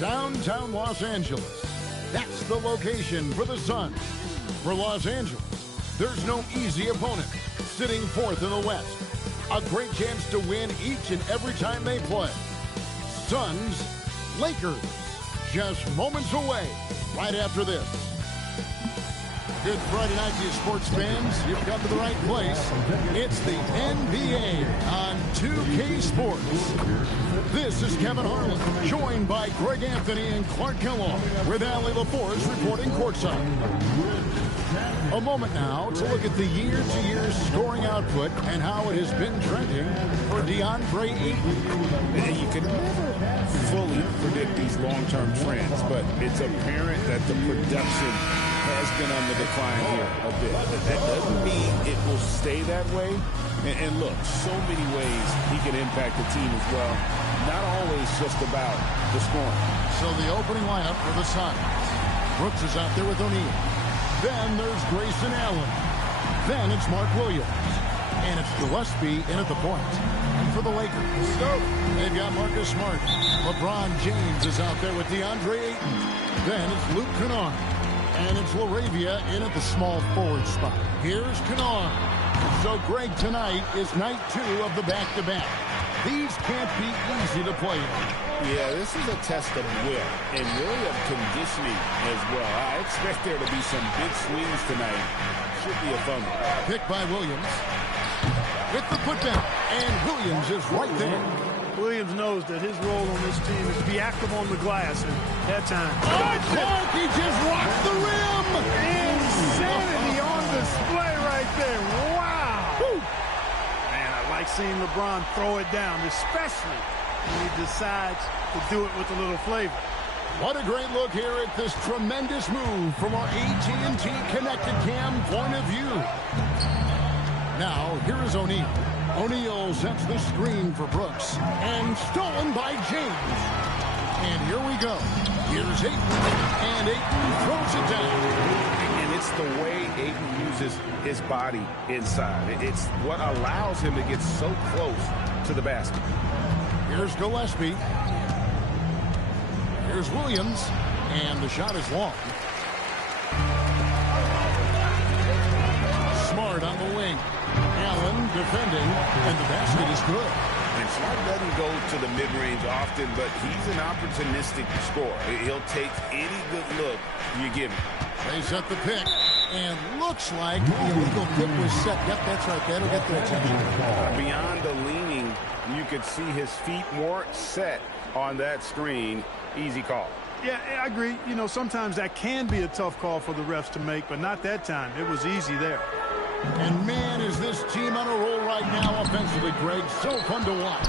Downtown Los Angeles. That's the location for the Suns. For Los Angeles, there's no easy opponent. Sitting fourth in the West. A great chance to win each and every time they play. Suns, Lakers. Just moments away right after this. Good Friday night to you sports fans. You've come to the right place. It's the NBA on 2K Sports. This is Kevin Harlan, joined by Greg Anthony and Clark Kellogg, with Allie LaForce reporting courtside. A moment now to look at the year-to-year scoring output and how it has been trending for DeAndre Ayton. You can never fully predict these long-term trends, but it's apparent that the production has been on the decline here a bit. That doesn't mean it will stay that way. And look, so many ways he can impact the team as well. Not always just about the scoring. So the opening lineup for the Suns. Brooks is out there with O'Neal. Then there's Grayson Allen. Then it's Mark Williams. And it's Gillespie in at the point. And for the Lakers, they've got Marcus Smart. LeBron James is out there with DeAndre Ayton. Then it's Luke Kennard. And it's LaRavia in at the small forward spot. Here's Kennard. So, Greg, tonight is night 2 of the back-to-back. These can't be easy to play in. Yeah, this is a test of will and really of conditioning as well. I expect there to be some big swings tonight. Should be a fun one. Picked by Williams. With the putback. And Williams is right there. Williams knows that his role on this team is to be active on the glass, and that time. Oh, Clark, he just rocked the rim! Insanity on display right there. Wow! Woo. Man, I like seeing LeBron throw it down, especially when he decides to do it with a little flavor. What a great look here at this tremendous move from our AT&T Connected Cam point of view. Now, here is O'Neal. O'Neal sets the screen for Brooks. And stolen by James. And here we go. Here's Ayton. And Ayton throws it down. And it's the way Ayton uses his body inside. It's what allows him to get so close to the basket. Here's Gillespie. Here's Williams. And the shot is long. Smart on the wing. Allen defending, and the basket is good. And Smart doesn't go to the mid-range often, but he's an opportunistic scorer. He'll take any good look you give him. They set the pick, and looks like the illegal pick was set. Yep, that's right. That'll get their attention. Beyond the leaning, you could see his feet more set on that screen. Easy call. Yeah, I agree. You know, sometimes that can be a tough call for the refs to make, but not that time. It was easy there. And, man, is this team on a roll right now offensively, Greg. So fun to watch.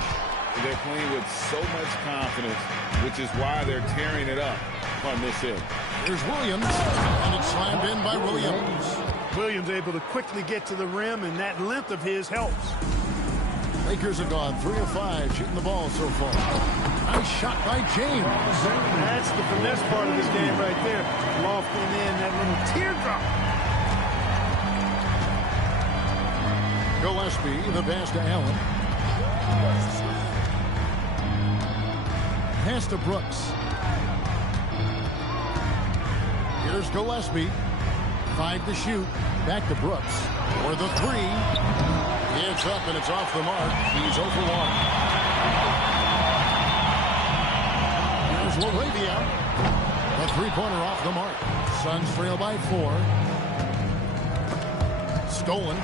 They're playing with so much confidence, which is why they're tearing it up on this end. Here's Williams, and it's slammed in by Williams. Williams able to quickly get to the rim, and that length of his helps. Lakers have gone 3 of 5 shooting the ball so far. Nice shot by James. That's the finesse part of this game right there. Lofting in that little teardrop. Gillespie, the pass to Allen. Pass to Brooks. Here's Gillespie. 5 to shoot. Back to Brooks. For the 3. It's up and it's off the mark. He's over 1. Here's LaRavia. The 3-pointer off the mark. Suns trail by 4. Stolen.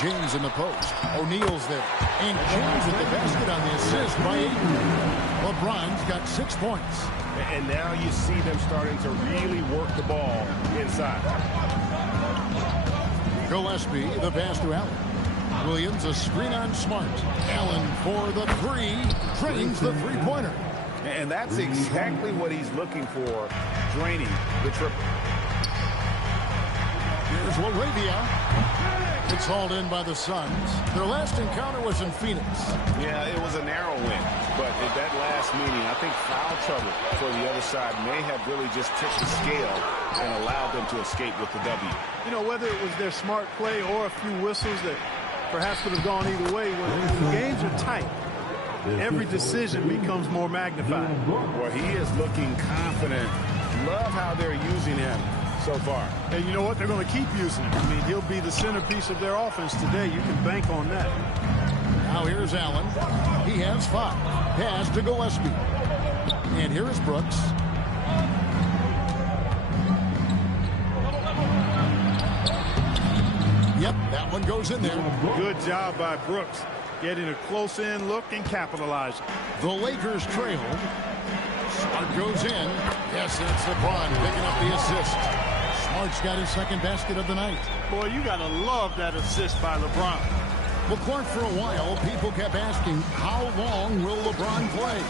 James in the post. O'Neal's there. And James with the basket on the assist by Ayton. LeBron's got 6 points. And now you see them starting to really work the ball inside. Gillespie, the pass to Allen. Williams, a screen on Smart. Allen for the 3. Drains the 3-pointer. And that's exactly what he's looking for, draining the triple. Here's LaRavia. It's hauled in by the Suns. Their last encounter was in Phoenix. Yeah, it was a narrow win. But at that last meeting, I think foul trouble for the other side may have really just tipped the scale and allowed them to escape with the W. You know, whether it was their smart play or a few whistles that perhaps could have gone either way, when the games are tight, every decision becomes more magnified. Well, he is looking confident. Love how they're using him so far. And you know what? They're going to keep using him. I mean, he'll be the centerpiece of their offense today. You can bank on that. Now here's Allen. He has 5. Pass to Gillespie. And here is Brooks. Yep, that one goes in there. Good job by Brooks, getting a close-in look and capitalizing. The Lakers trail. Smart goes in. Yes, and it's LeBron picking up the assist. Smart's got his second basket of the night. Boy, you got to love that assist by LeBron. Well, Clark, for a while, people kept asking, how long will LeBron play?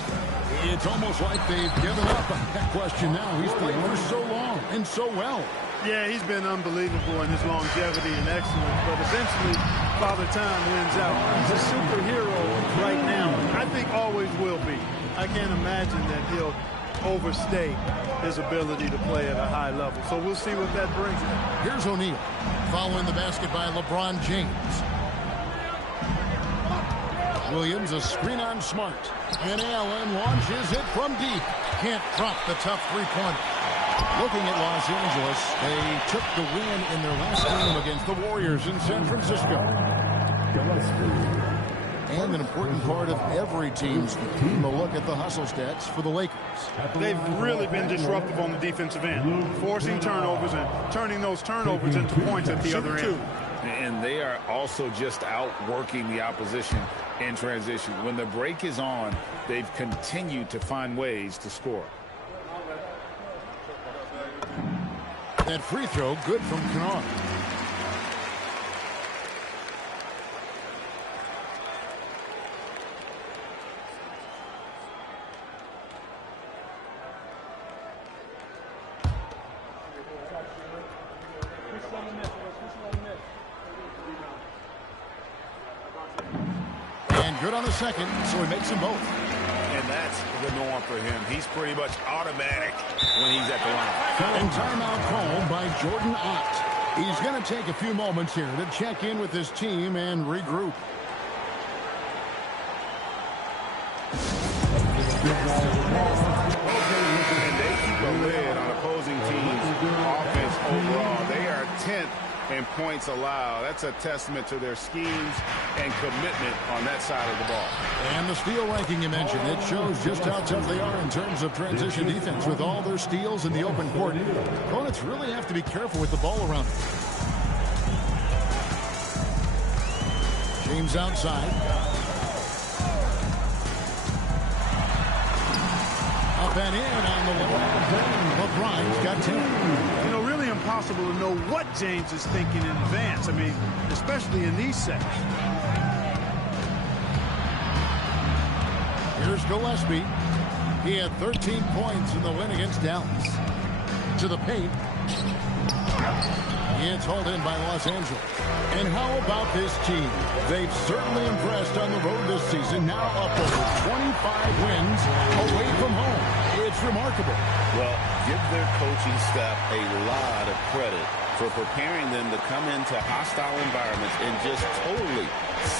It's almost like they've given up on that question now. He's played for so long and so well. Yeah, he's been unbelievable in his longevity and excellence, but eventually Father Time wins out. He's a superhero right now. I think always will be. I can't imagine that he'll overstay his ability to play at a high level. So we'll see what that brings him. Here's O'Neal following the basket by LeBron James. Williams, a screen on Smart. And Allen launches it from deep. Can't drop the tough three-pointer. Looking at Los Angeles, they took the win in their last game against the Warriors in San Francisco. And an important part of every team's game, a look at the hustle stats for the Lakers. They've really been disruptive on the defensive end, forcing turnovers and turning those turnovers into points at the other end. And they are also just outworking the opposition in transition. When the break is on, they've continued to find ways to score. That free throw, good from Kennard. And good on the second, so he makes them both. And that's the norm for him. He's pretty much automatic when he's at the line. And timeout called by Jordan Ott. He's going to take a few moments here to check in with his team and regroup. And they keep a lid on opposing teams' offense overall. They are 10th in points allowed. That's a testament to their schemes and commitment on that side of the ball. And the steal ranking you mentioned, it shows just how tough they are in terms of transition defense. With all their steals in the open court, opponents really have to be careful with the ball around them. James outside. Up and in on the low. LeBron's got 10. You know, really impossible to know what James is thinking in advance. I mean, especially in these sets. Here's Gillespie. He had 13 points in the win against Dallas. To the paint. It's hauled in by Los Angeles. And how about this team? They've certainly impressed on the road this season. Now up over 25 wins away from home. It's remarkable. Well, give their coaching staff a lot of credit for preparing them to come into hostile environments and just totally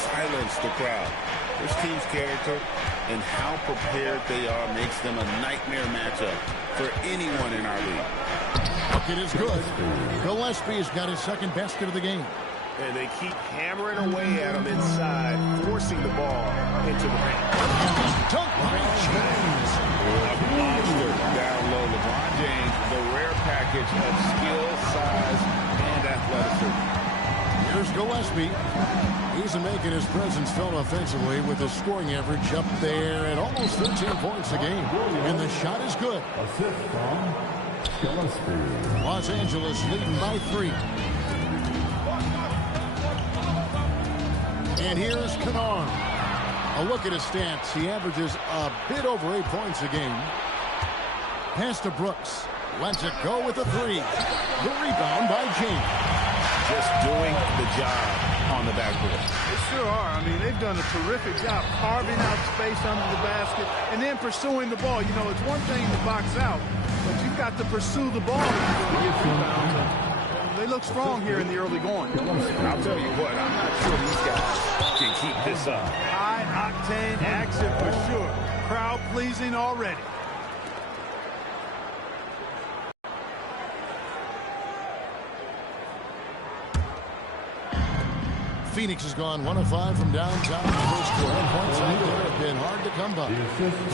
silence the crowd. This team's character and how prepared they are makes them a nightmare matchup for anyone in our league. It is good. Gillespie's got his second basket of the game. And they keep hammering away at him inside, forcing the ball into the paint. Dunk by James. A monster down low. LeBron James, the rare package of skill, size, and athleticism. Here's Gillespie. He's making his presence felt offensively with his scoring average up there at almost 13 points a game. And the shot is good. Assist from Gillespie. Los Angeles leading by 3. And here's Kennard. A look at his stats. He averages a bit over 8 points a game. Pass to Brooks. Lets it go with a 3. The rebound by James. Just doing the job on the backboard. They sure are. I mean, they've done a terrific job carving out space under the basket and then pursuing the ball. You know, it's one thing to box out, but you've got to pursue the ball. They look strong here in the early going. I'll tell you what, I'm not sure these guys can keep this up. High-octane action for sure. Crowd-pleasing already. Phoenix has gone 1 of 5 from downtown in the first quarter. Points out there have been hard to come by.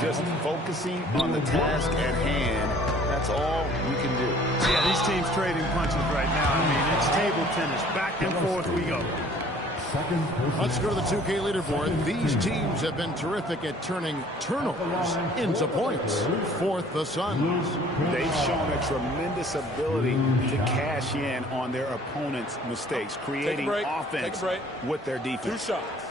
Just focusing on the task at hand. That's all we can do. Yeah, these teams trading punches right now. I mean, it's table tennis. Back and forth we go. Let's go to the 2K leaderboard. These teams have been terrific at turning turnovers into points. Fourth, the Suns. They've shown a tremendous ability to cash in on their opponent's mistakes, creating offense with their defense. 2 shots.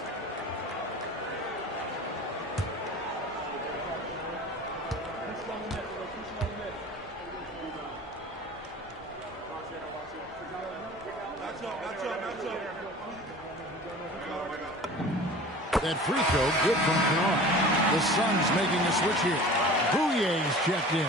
That free throw good from Kennard. The Suns making a switch here. Bouyer's checked in.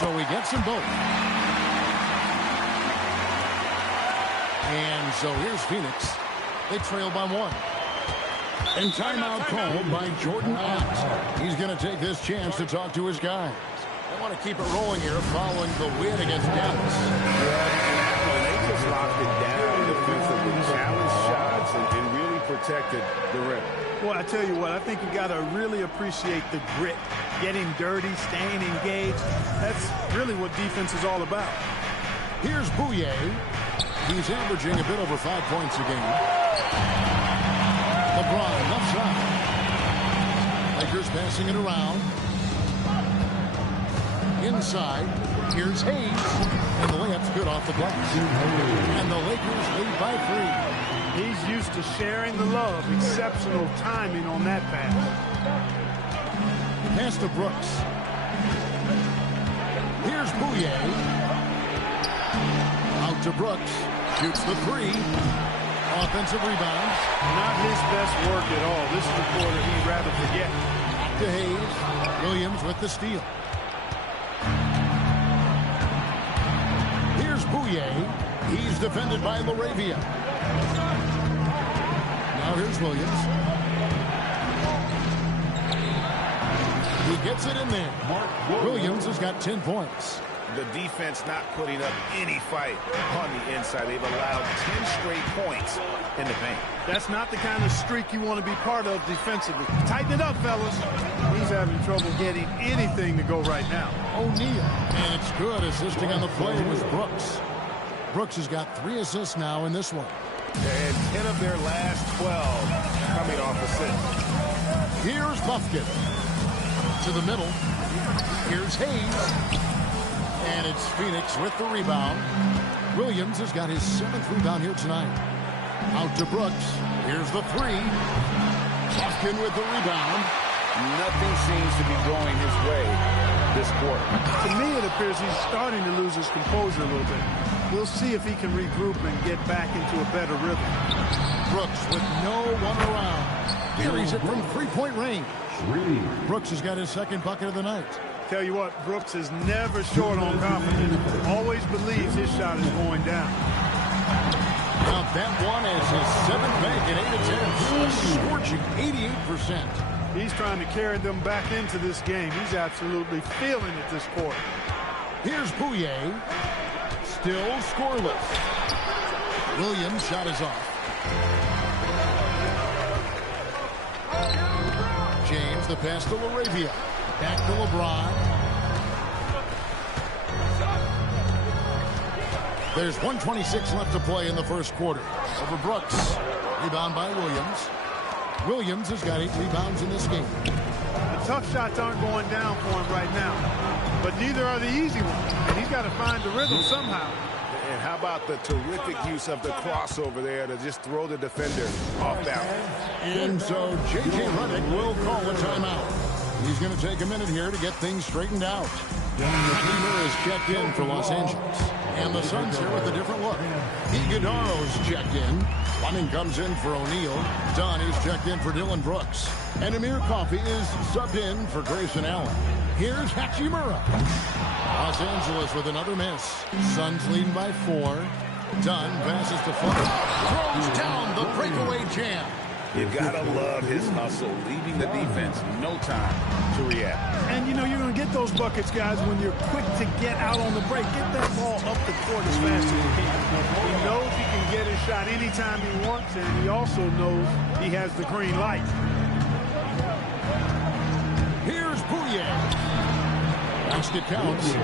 So he gets them both. And so here's Phoenix. They trail by 1. And timeout called by Jordan Ott. He's going to take this chance to talk to his guys. They want to keep it rolling here following the win against Dallas. They just locked it down defensively, challenged shots, and really protected the rim. Well, I tell you what, I think you got to really appreciate the grit. Getting dirty, staying engaged. That's really what defense is all about. Here's Bouye. He's averaging a bit over 5 points a game. LeBron left side. Lakers passing it around. Inside. Here's Hayes. And the layup's good off the glass. And the Lakers lead by 3. He's used to sharing the love. Exceptional timing on that pass. Pass to Brooks. Here's Bouye. Out to Brooks. Shoots the 3. Offensive rebound. Not his best work at all. This is the quarter he'd rather forget. Back to Hayes. Williams with the steal. Here's Bouye. He's defended by LaRavia. Now here's Williams. He gets it in there. Williams has got 10 points. The defense not putting up any fight on the inside. They've allowed 10 straight points in the paint. That's not the kind of streak you want to be part of defensively. Tighten it up, fellas. He's having trouble getting anything to go right now. O'Neal. And it's good. Assisting on the play was Brooks. Brooks has got 3 assists now in this one. And 10 of their last 12 coming off assists. Here's Buffkin. To the middle. Here's Hayes. And it's Phoenix with the rebound. Williams has got his 7th rebound here tonight. Out to Brooks. Here's the 3. Buffkin with the rebound. Nothing seems to be going his way this quarter. To me, it appears he's starting to lose his composure a little bit. We'll see if he can regroup and get back into a better rhythm. Brooks with no one around. Here he's it from 3-point range. Brooks has got his 2nd bucket of the night. Tell you what, Brooks is never short on confidence. Always believes his shot is going down. Now that one is his 7th bank in 8 attempts. A scorching 88%. He's trying to carry them back into this game. He's absolutely feeling it this quarter. Here's Bouye. Still scoreless. Williams' shot is off. James, the pass to LaRavia. Back to LeBron. There's 1:26 left to play in the first quarter. Over Brooks. Rebound by Williams. Williams has got 8 rebounds in this game. The tough shots aren't going down for him right now, but neither are the easy ones. And he's got to find the rhythm somehow. And how about the terrific use of the crossover there to just throw the defender off balance. And so J.J. Redick will call a timeout. He's going to take a minute here to get things straightened out. Cleaner is checked in for Los Angeles. And the Suns here with a different look. Iguodala's checked in. Fleming comes in for O'Neal. Dunn is checked in for Dylan Brooks. And Amir Coffey is subbed in for Grayson Allen. Here's Hachimura. Los Angeles with another miss. Suns leading by 4. Dunn passes to Fleming. Throws down the breakaway jam. You gotta love his hustle, leaving the defense no time to react. And, you know, you're going to get those buckets, guys, when you're quick to get out on the break. Get that ball up the court as fast as you can. He knows he can get his shot anytime he wants, and he also knows he has the green light. Here's Bouye. Basket counts,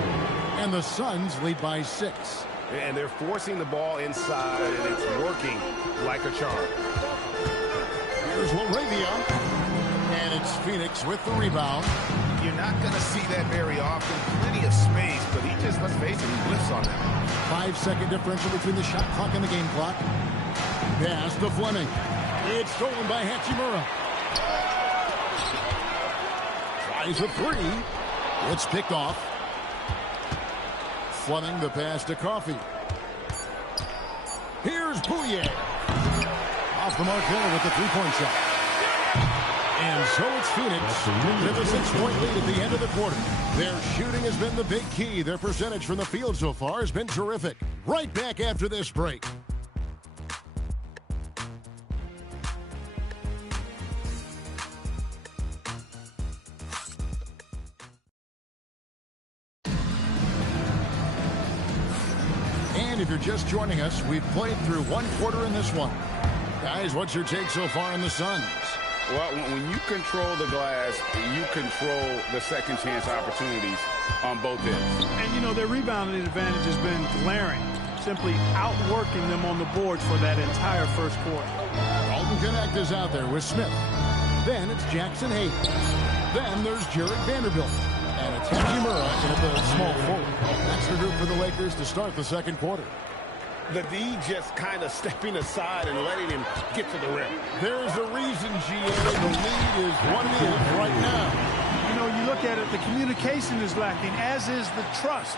and the Suns lead by 6. And they're forcing the ball inside, and it's working like a charm. Here's LaRavia, and it's Phoenix with the rebound. You're not going to see that very often. Plenty of space, but he just, let's face it, he whiffs on that. 5-second differential between the shot clock and the game clock. Pass to Fleming. It's stolen by Hachimura. Tries a 3. It's picked off. Fleming the pass to Coffey. Here's Bouye. Off the mark there with the three-point shot. And so it's Phoenix with a 6-point lead at the end of the quarter. Their shooting has been the big key. Their percentage from the field so far has been terrific. Right back after this break. And if you're just joining us, we've played through one quarter in this one. Guys, what's your take so far on the Suns? Well, when you control the glass, you control the second chance opportunities on both ends. And, you know, their rebounding advantage has been glaring, simply outworking them on the boards for that entire first quarter. Dalton Connect is out there with Smith. Then it's Jackson Hayes. Then there's Jared Vanderbilt. And it's Hachimura in at the small forward. That's the group for the Lakers to start the second quarter. The D just kind of stepping aside and letting him get to the rim. There's a reason, GA, the lead is what it is right now. You know, you look at it, the communication is lacking, as is the trust.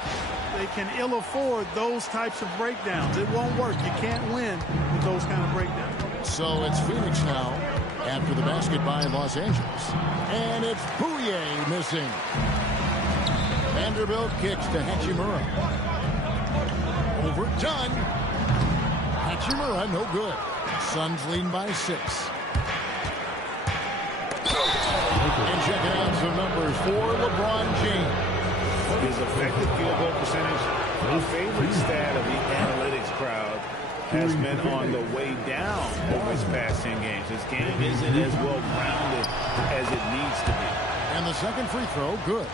They can ill afford those types of breakdowns. It won't work. You can't win with those kind of breakdowns. So it's Phoenix now after the basket by Los Angeles. And it's Bouye missing. Vanderbilt kicks to Hachimura. Overdone. Hachimura, no good. Suns leading by 6. And checking out some numbers for LeBron James. His effective field goal percentage, a favorite stat of the analytics crowd, has been on the way down over his past 10 games. His game isn't as well-rounded as it needs to be. And the second free throw, good.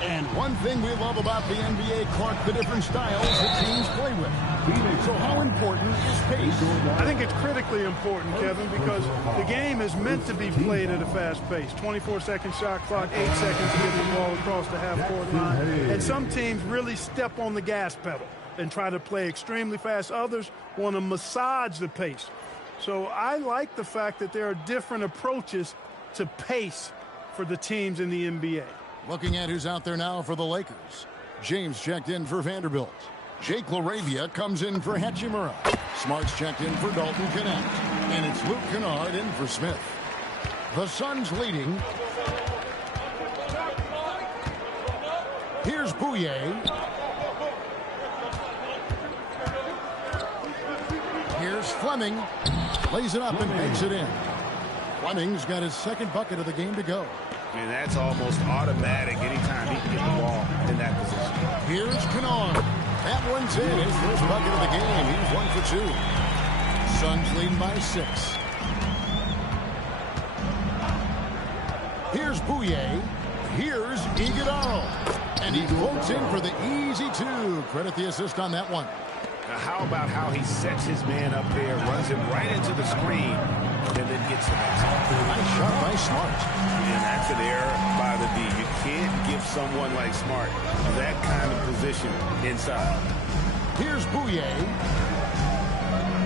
And one thing we love about the NBA, Clark, the different styles that teams play with. So how important is pace? I think it's critically important, Kevin, because the game is meant to be played at a fast pace. 24-second shot clock, 8 seconds to get the ball across the half-court line. And some teams really step on the gas pedal and try to play extremely fast. Others want to massage the pace. So I like the fact that there are different approaches to pace for the teams in the NBA. Looking at who's out there now for the Lakers. James checked in for Vanderbilt. Jake LaRavia comes in for Hachimura. Smart's checked in for Dalton Connect. And it's Luke Kennard in for Smith. The Suns leading. Here's Bouye. Here's Fleming. Lays it up and banks it in. Fleming's got his second bucket of the game to go. And that's almost automatic anytime he can get the ball in that position. Here's Kennard. That one's in. His first bucket of the game. He's 1 for 2. Suns leading by 6. Here's Bouye. Here's Iguodala. And he floats in for the easy 2. Credit the assist on that one. Now how about how he sets his man up there, runs him right into the screen, and then gets the basket. Nice shot by Smart. And that's an error by the D. You can't give someone like Smart that kind of position inside. Here's Bouye.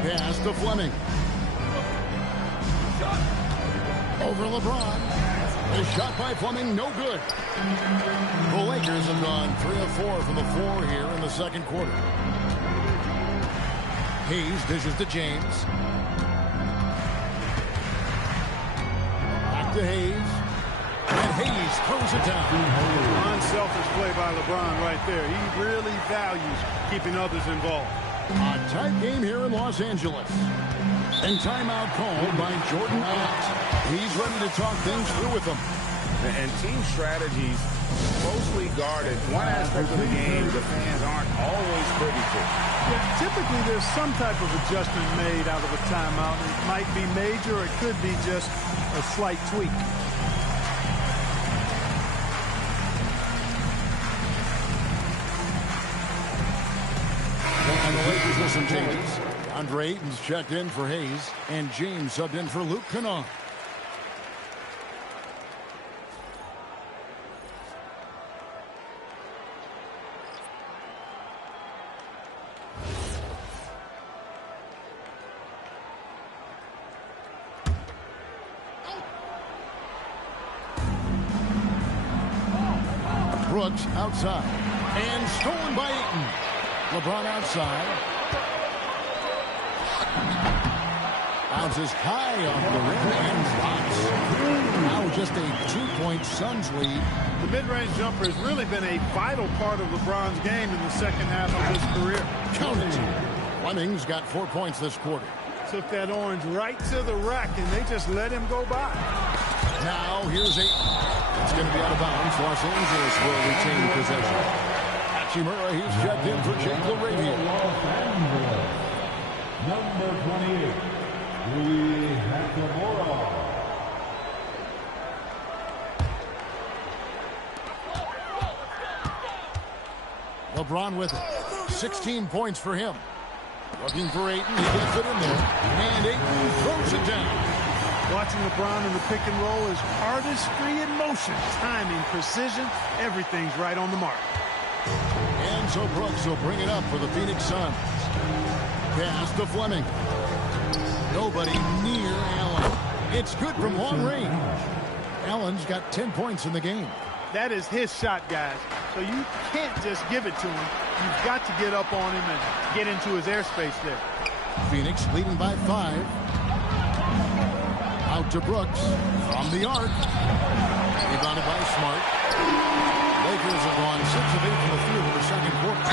Pass to Fleming. Over LeBron. A shot by Fleming, no good. The Lakers have gone 3 of 4 from the floor here in the second quarter. Hayes dishes to James. Back to Hayes. And Hayes throws it down. Unselfish play by LeBron right there. He really values keeping others involved. A tight game here in Los Angeles. And timeout called by Jordan Ott. He's ready to talk things through with them. And team strategies closely guarded. One aspect of the game the fans aren't always privy to. Yeah, typically there's some type of adjustment made out of a timeout. It might be major or it could be just a slight tweak. And the Lakers with some changes. Andre Ayton's checked in for Hayes, and James subbed in for Luke Kennard. Brooks outside, and stolen by Ayton. LeBron outside. Bounces high off the rim and drops. Now just a 2-point Suns lead. The mid-range jumper has really been a vital part of LeBron's game in the second half of his career. Count it. Fleming's got 4 points this quarter. Took that orange right to the rack, and they just let him go by. Now here's Ayton. It's going to be out of bounds. Los Angeles will retain possession. Hachimura, he's checked in for Jake LaRavia. Number 28, Rui Hachimura. LeBron with it. 16 points for him. Looking for Ayton. He gets it in there. And Ayton throws it down. Watching LeBron in the pick and roll is artistry in motion. Timing, precision, everything's right on the mark. And so Brooks will bring it up for the Phoenix Suns. Pass to Fleming. Nobody near Allen. It's good from long range. Allen's got 10 points in the game. That is his shot, guys. So you can't just give it to him. You've got to get up on him and get into his airspace there. Phoenix leading by 5. Out to Brooks from the arc. Rebounded by Smart. Lakers have gone 6 of 8 from the field in the second quarter.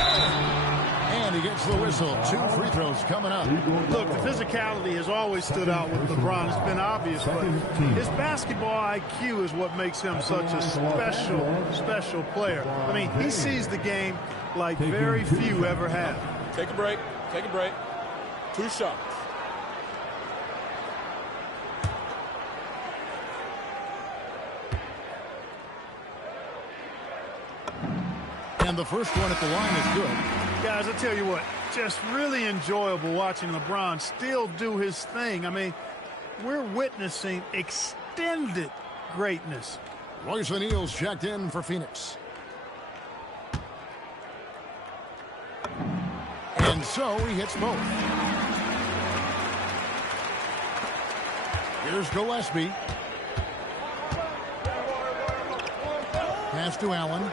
And he gets the whistle. 2 free throws coming up. Look, the physicality has always stood out with LeBron. It's been obvious, but his basketball IQ is what makes him such a special player. I mean, he sees the game like very few ever have. Take a break. Take a break. 2 shots. And the first one at the line is good. Guys, I tell you what, just really enjoyable watching LeBron still do his thing. I mean, we're witnessing extended greatness. Royce O'Neal's checked in for Phoenix. And so he hits both. Here's Gillespie. Pass to Allen.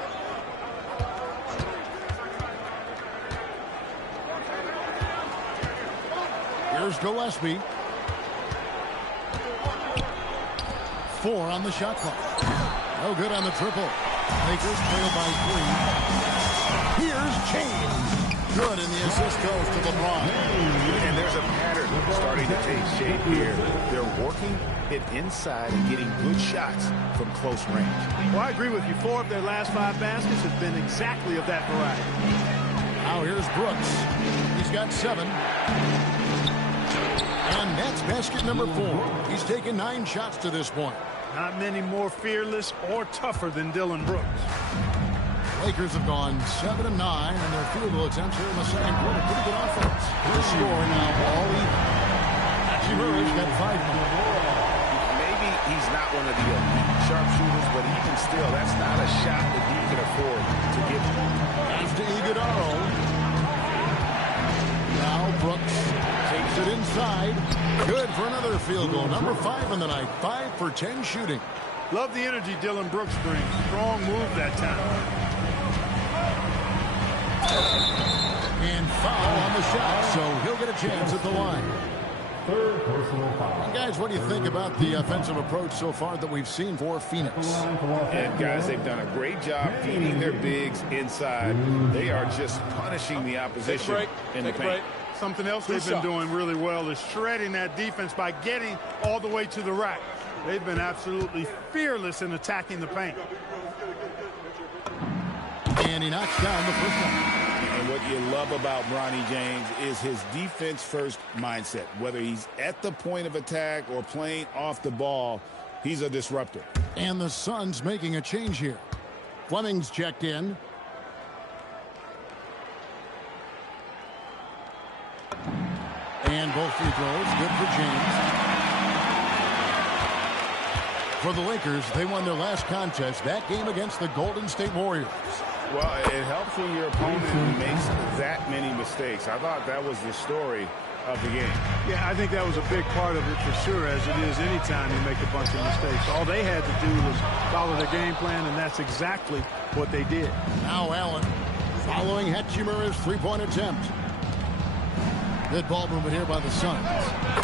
Here's Gillespie. 4 on the shot clock. No good on the triple. Lakers trail by 3. Here's James. Good, and the assist goes to LeBron. And there's a pattern starting to take shape here. They're working it inside and getting good shots from close range. Well, I agree with you. 4 of their last 5 baskets have been exactly of that variety. Now here's Brooks. He's got 7. And that's basket number 4. He's taken 9 shots to this point. Not many more fearless or tougher than Dillon Brooks. Lakers have gone 7 of 9 in their field goal attempts here in the second quarter. Pretty good offense. The score now all even. Hachimura's got 5 more. Maybe he's not one of the elite sharpshooters, but even still, that's not a shot that you can afford to give him. Pass to Iguodala. Now Brooks takes it inside. Good for another field goal. Number 5 in the night. 5 for 10 shooting. Love the energy Dillon Brooks brings. Strong move that time. And foul on the shot, so he'll get a chance at the line. Third personal foul. And guys, what do you think about the offensive approach so far that we've seen for Phoenix? And guys, they've done a great job feeding their bigs inside. They are just punishing the opposition in the paint. Something else they've been doing really well is shredding that defense by getting all the way to the rack. They've been absolutely fearless in attacking the paint. And he knocks down the first one. And what you love about Bronny James is his defense-first mindset. Whether he's at the point of attack or playing off the ball, he's a disruptor. And the Suns making a change here. Fleming's checked in. And both free throws, good for James. For the Lakers, they won their last contest, that game against the Golden State Warriors. Well, it helps when your opponent makes that many mistakes. I thought that was the story of the game. Yeah, I think that was a big part of it for sure, as it is anytime you make a bunch of mistakes. All they had to do was follow their game plan, and that's exactly what they did. Now Allen following Hetchimer's three-point attempt. Good ball movement here by the Suns.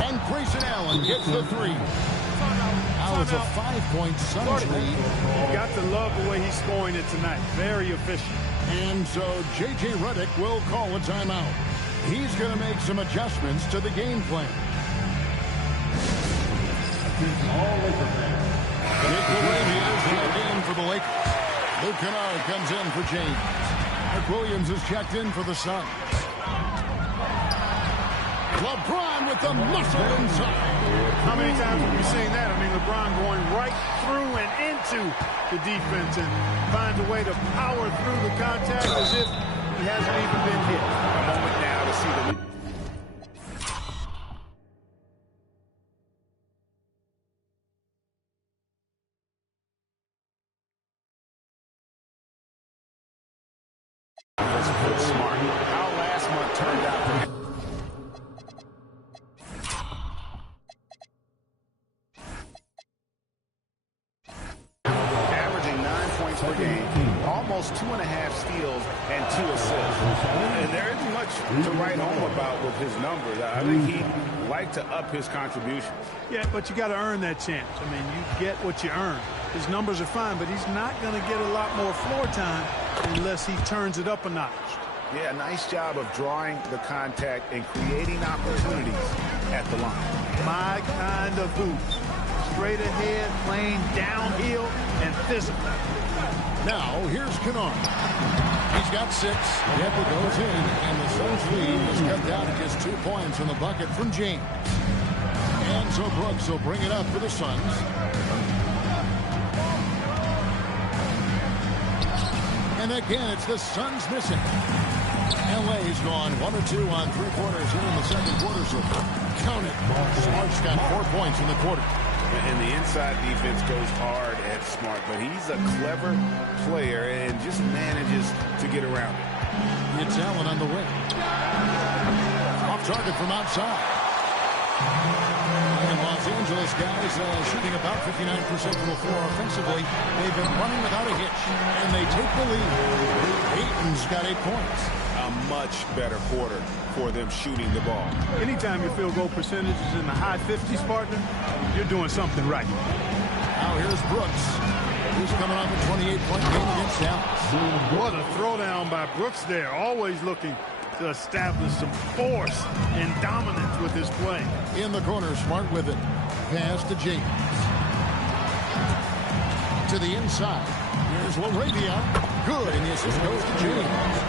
And Grayson Allen gets the three. Now it's a 5-point Suns lead. You got to love the way he's scoring it tonight. Very efficient. And so J.J. Redick will call a timeout. He's going to make some adjustments to the game plan. Nick Williams is checked in for the Lakers. Luke Kennard comes in for James. Mark Williams is checked in for the Suns. LeBron with the muscle inside. How many times have we seen that? I mean, LeBron going right through and into the defense and finds a way to power through the contact as if he hasn't even been hit. A moment now to see the... Smart. How last month turned out for him. Averaging 9 points per game, almost 2.5 steals and 2 assists. And there isn't much to write home about with his numbers. I think he'd like to up his contributions. Yeah, but you got to earn that chance. I mean, you get what you earn. His numbers are fine, but he's not going to get a lot more floor time unless he turns it up a notch. Yeah, nice job of drawing the contact and creating opportunities at the line. My kind of hoop. Straight ahead, playing downhill, and physical. Now, here's Kennard. He's got 6. The effort goes in, and the Suns lead is cut down to just 2 points in the bucket from James. And so Brooks will bring it up for the Suns. And again, it's the Suns missing. LA's gone 1 or 2 on 3 quarters here in the second quarter, so count it. Smart's got 4 points in the quarter. And the inside defense goes hard at Smart, but he's a clever player and just manages to get around it. It's Allen on the wing. Off target from outside. And Los Angeles guys shooting about 59% from the floor offensively. They've been running without a hitch, and they take the lead. Ayton's got 8 points. A much better quarter for them shooting the ball. Anytime your field goal percentage is in the high 50s, partner, you're doing something right. Now here's Brooks. He's coming off a 28-point game against Dallas. What a throwdown by Brooks there. Always looking to establish some force and dominance with his play. In the corner, Smart with it. Pass to James. To the inside. Here's Laravia. Good, and the assist goes to James.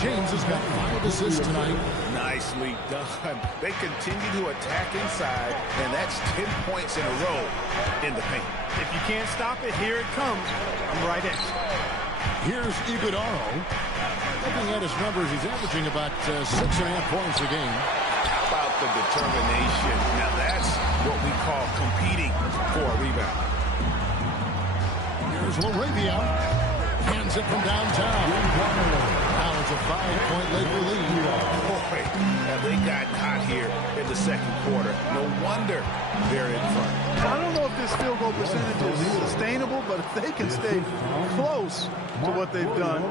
James has got 5 assists tonight. Nicely done. They continue to attack inside, and that's 10 points in a row in the paint. If you can't stop it, here it comes. I'm right at you. Here's Iguodaro. Looking at his numbers, he's averaging about 6.5 points a game. How about the determination? Now that's what we call competing for a rebound. Here's Laravia. Hands it from downtown. Now it's a 5-point Laker lead. Boy, have they gotten hot here in the second quarter. No wonder they're in front. I don't know if this field goal percentage is sustainable, but if they can stay close to what they've done,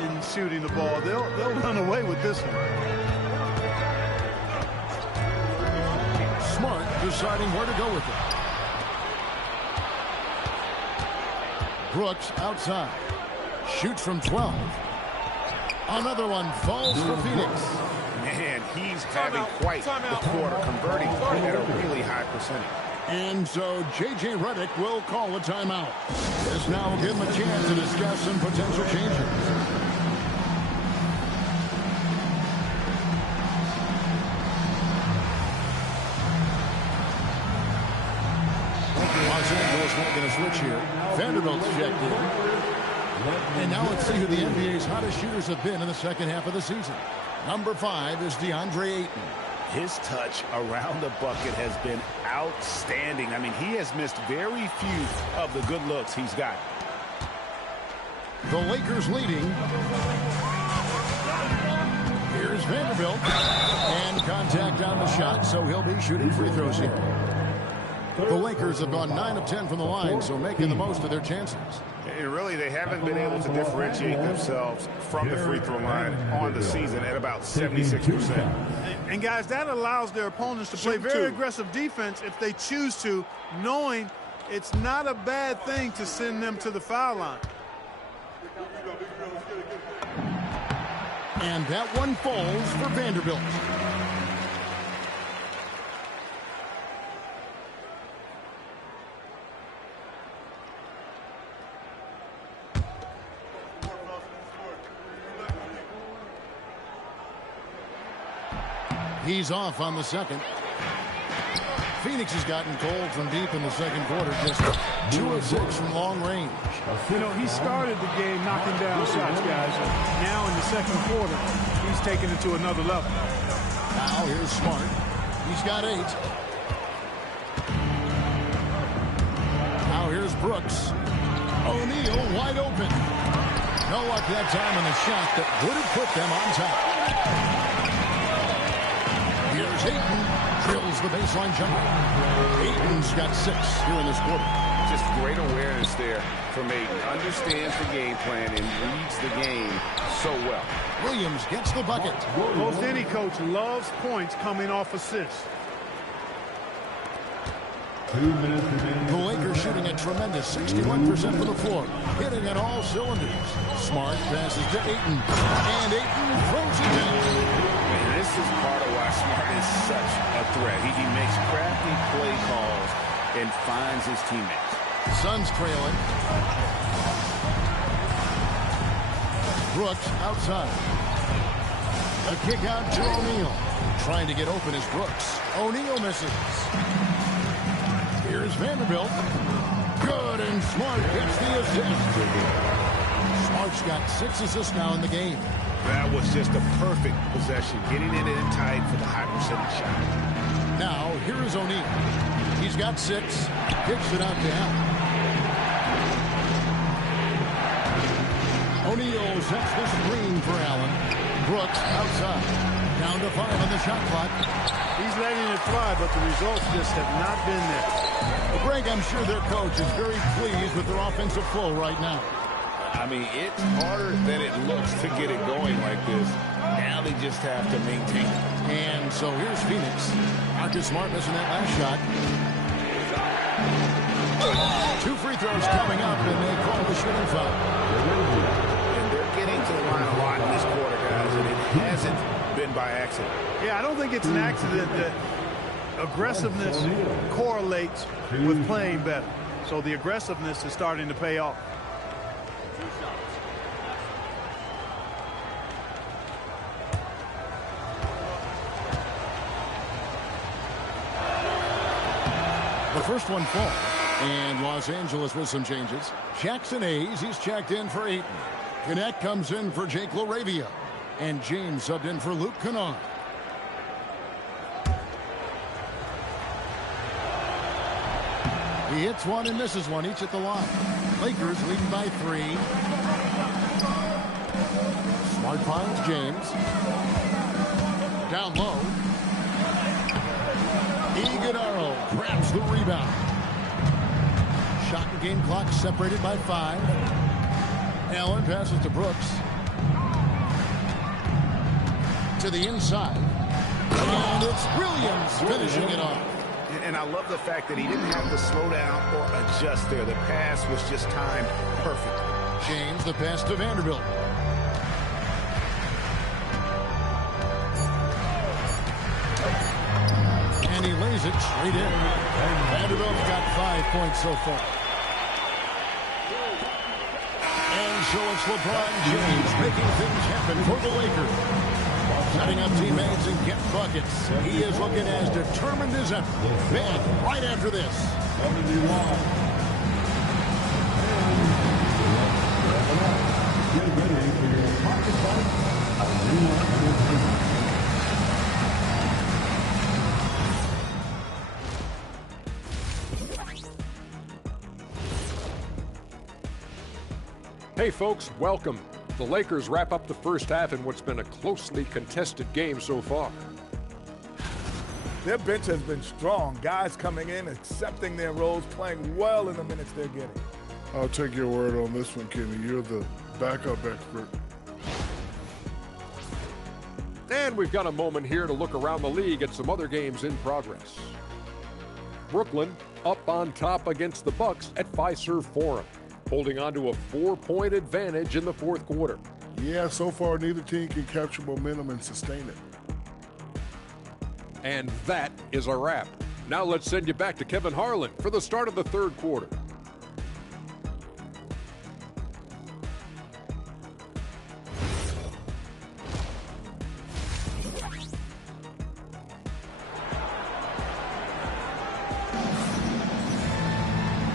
in shooting the ball. They'll run away with this one. Smart deciding where to go with it. Brooks outside. Shoots from 12. Another one falls for Phoenix. Man, he's having quite the quarter, converting at a really high percentage. And so J.J. Redick will call a timeout. This now will give him a chance to discuss some potential changes. Los Angeles making a switch here. Vanderbilt's checked in. And now let's see who the NBA's hottest shooters have been in the second half of the season. Number 5 is DeAndre Ayton. His touch around the bucket has been outstanding. I mean, he has missed very few of the good looks he's got. The Lakers leading. Here's Vanderbilt. And contact on the shot, so he'll be shooting free throws here. The Lakers have gone 9 of 10 from the line, so making the most of their chances. And really, they haven't been able to differentiate themselves from the free throw line on the season at about 76%. And guys, that allows their opponents to play very aggressive defense if they choose to, knowing it's not a bad thing to send them to the foul line. And that one falls for Vanderbilt. He's off on the second. Phoenix has gotten cold from deep in the second quarter, just 2 of 6 from long range. You know, he started the game knocking down shots, guys. Now in the second quarter, he's taken it to another level. Now here's Smart. He's got 8. Now here's Brooks. O'Neal wide open. No luck that time on the shot that would have put them on top. Here's Ayton, drills the baseline jumper. Ayton's got 6 here in this quarter. Just great awareness there from Ayton. Understands the game plan and reads the game so well. Williams gets the bucket. Most any coach loves points coming off assists. 2 minutes remaining. The Lakers shooting a tremendous 61% from the floor, hitting on all cylinders. Smart passes to Ayton, and Ayton throws it down. This is part of why Smart is such a threat. He makes crafty play calls and finds his teammates. Suns trailing. Brooks outside. A kick out to O'Neal. Trying to get open is Brooks. O'Neal misses. Here's Vanderbilt. Good, and Smart gets the assist. Smart's got 6 assists now in the game. That was just a perfect possession, getting it in tight for the high percentage shot. Now, here is O'Neal. He's got 6. Kicks it out to Allen. O'Neal sets the screen for Allen. Brooks outside. Down to 5 on the shot clock. He's letting it fly, but the results just have not been there. Well, Greg, I'm sure their coach is very pleased with their offensive flow right now. I mean, it's harder than it looks to get it going like this. Now they just have to maintain it. And so here's Phoenix. Marcus Smart missing that last shot. 2 free throws coming up, and they call the shooting foul. And they're getting to the line a lot in this quarter, guys, and it hasn't been by accident. Yeah, I don't think it's an accident that aggressiveness correlates with playing better. So the aggressiveness is starting to pay off. The first one falls, and Los Angeles with some changes. Jackson Hayes, he's checked in for Ayton. Gannett comes in for Jake LaRavia, and James subbed in for Luke Kennard. He hits one and misses one, each at the line. Lakers leading by 3. Smart finds James. Down low. Iguodala grabs the rebound. Shot and game clock separated by 5. Allen passes to Brooks. To the inside. And it's Williams finishing it off. And I love the fact that he didn't have to slow down or adjust there. The pass was just timed perfect. James, the pass to Vanderbilt. And he lays it straight in. Vanderbilt's got 5 points so far. And so it's LeBron James making things happen for the Lakers. Setting up teammates and getting buckets. He is looking as determined as ever. Man, right after this. Get ready for your pocket fight. Hey folks, welcome. The Lakers wrap up the first half in what's been a closely contested game so far. Their bench has been strong. Guys coming in, accepting their roles, playing well in the minutes they're getting. I'll take your word on this one, Kenny. You're the backup expert. And we've got a moment here to look around the league at some other games in progress. Brooklyn up on top against the Bucks at Fiserv Forum, holding on to a 4-point advantage in the fourth quarter. Yeah, so far neither team can capture momentum and sustain it. And that is a wrap. Now let's send you back to Kevin Harlan for the start of the third quarter.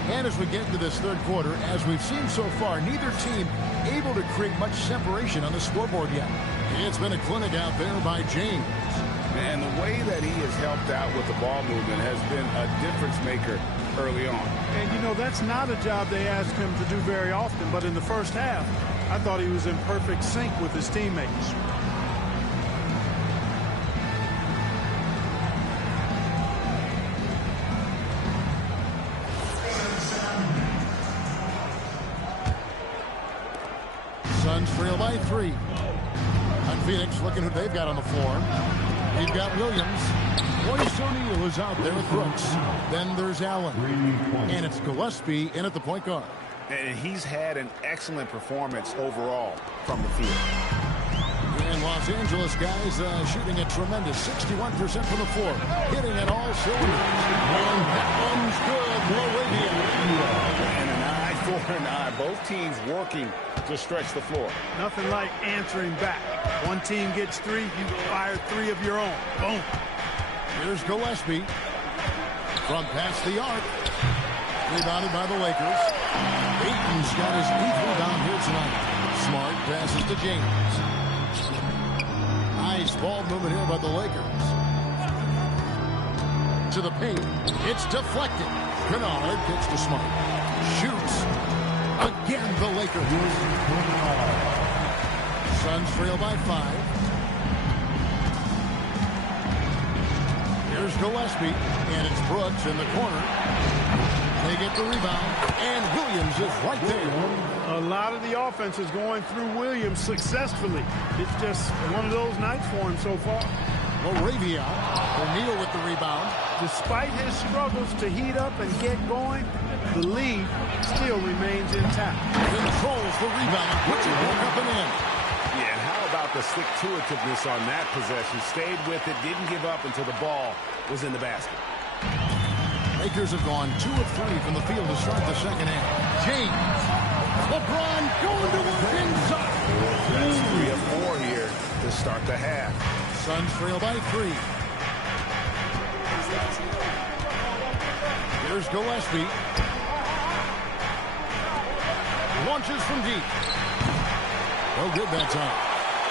And as we get into this third quarter, as we've seen so far, neither team able to create much separation on the scoreboard yet. It's been a clinic out there by James. And the way that he has helped out with the ball movement has been a difference maker early on. And, you know, that's not a job they ask him to do very often. But in the first half, I thought he was in perfect sync with his teammates. Suns trail by 3. On Phoenix, looking who they've got on the floor. You've got Williams. Royce O'Neal is out there with Brooks. Then there's Allen. And it's Gillespie in at the point guard. And he's had an excellent performance overall from the field. And Los Angeles guys shooting a tremendous 61% from the floor. Hitting at all cylinders. And that one's good. And an eye for an eye. Both teams working to stretch the floor. Nothing like answering back. One team gets 3, you fire 3 of your own. Boom. Here's Gillespie from past the arc. Rebounded by the Lakers. Ayton's got his 8th rebound here tonight. Smart passes to James. Nice ball movement here by the Lakers. To the paint. It's deflected. Kennard gets to Smart. Shoots. Again, the Lakers. Suns trail by 5. Here's Gillespie, and it's Brooks in the corner. They get the rebound, and Williams is right there. A lot of the offense is going through Williams successfully. It's just one of those nights for him so far. Moravia, O'Neal with the rebound. Despite his struggles to heat up and get going, the lead still remains intact. Controls the rebound, puts it back up and in. Yeah, and how about the stick-to-itiveness on that possession? Stayed with it, didn't give up until the ball was in the basket. Lakers have gone 2 of 3 from the field to start the second half. James. LeBron going to work inside. That's 3 of 4 here to start the half. Suns trail by 3. Here's Gillespie. Launches from deep. No good that time.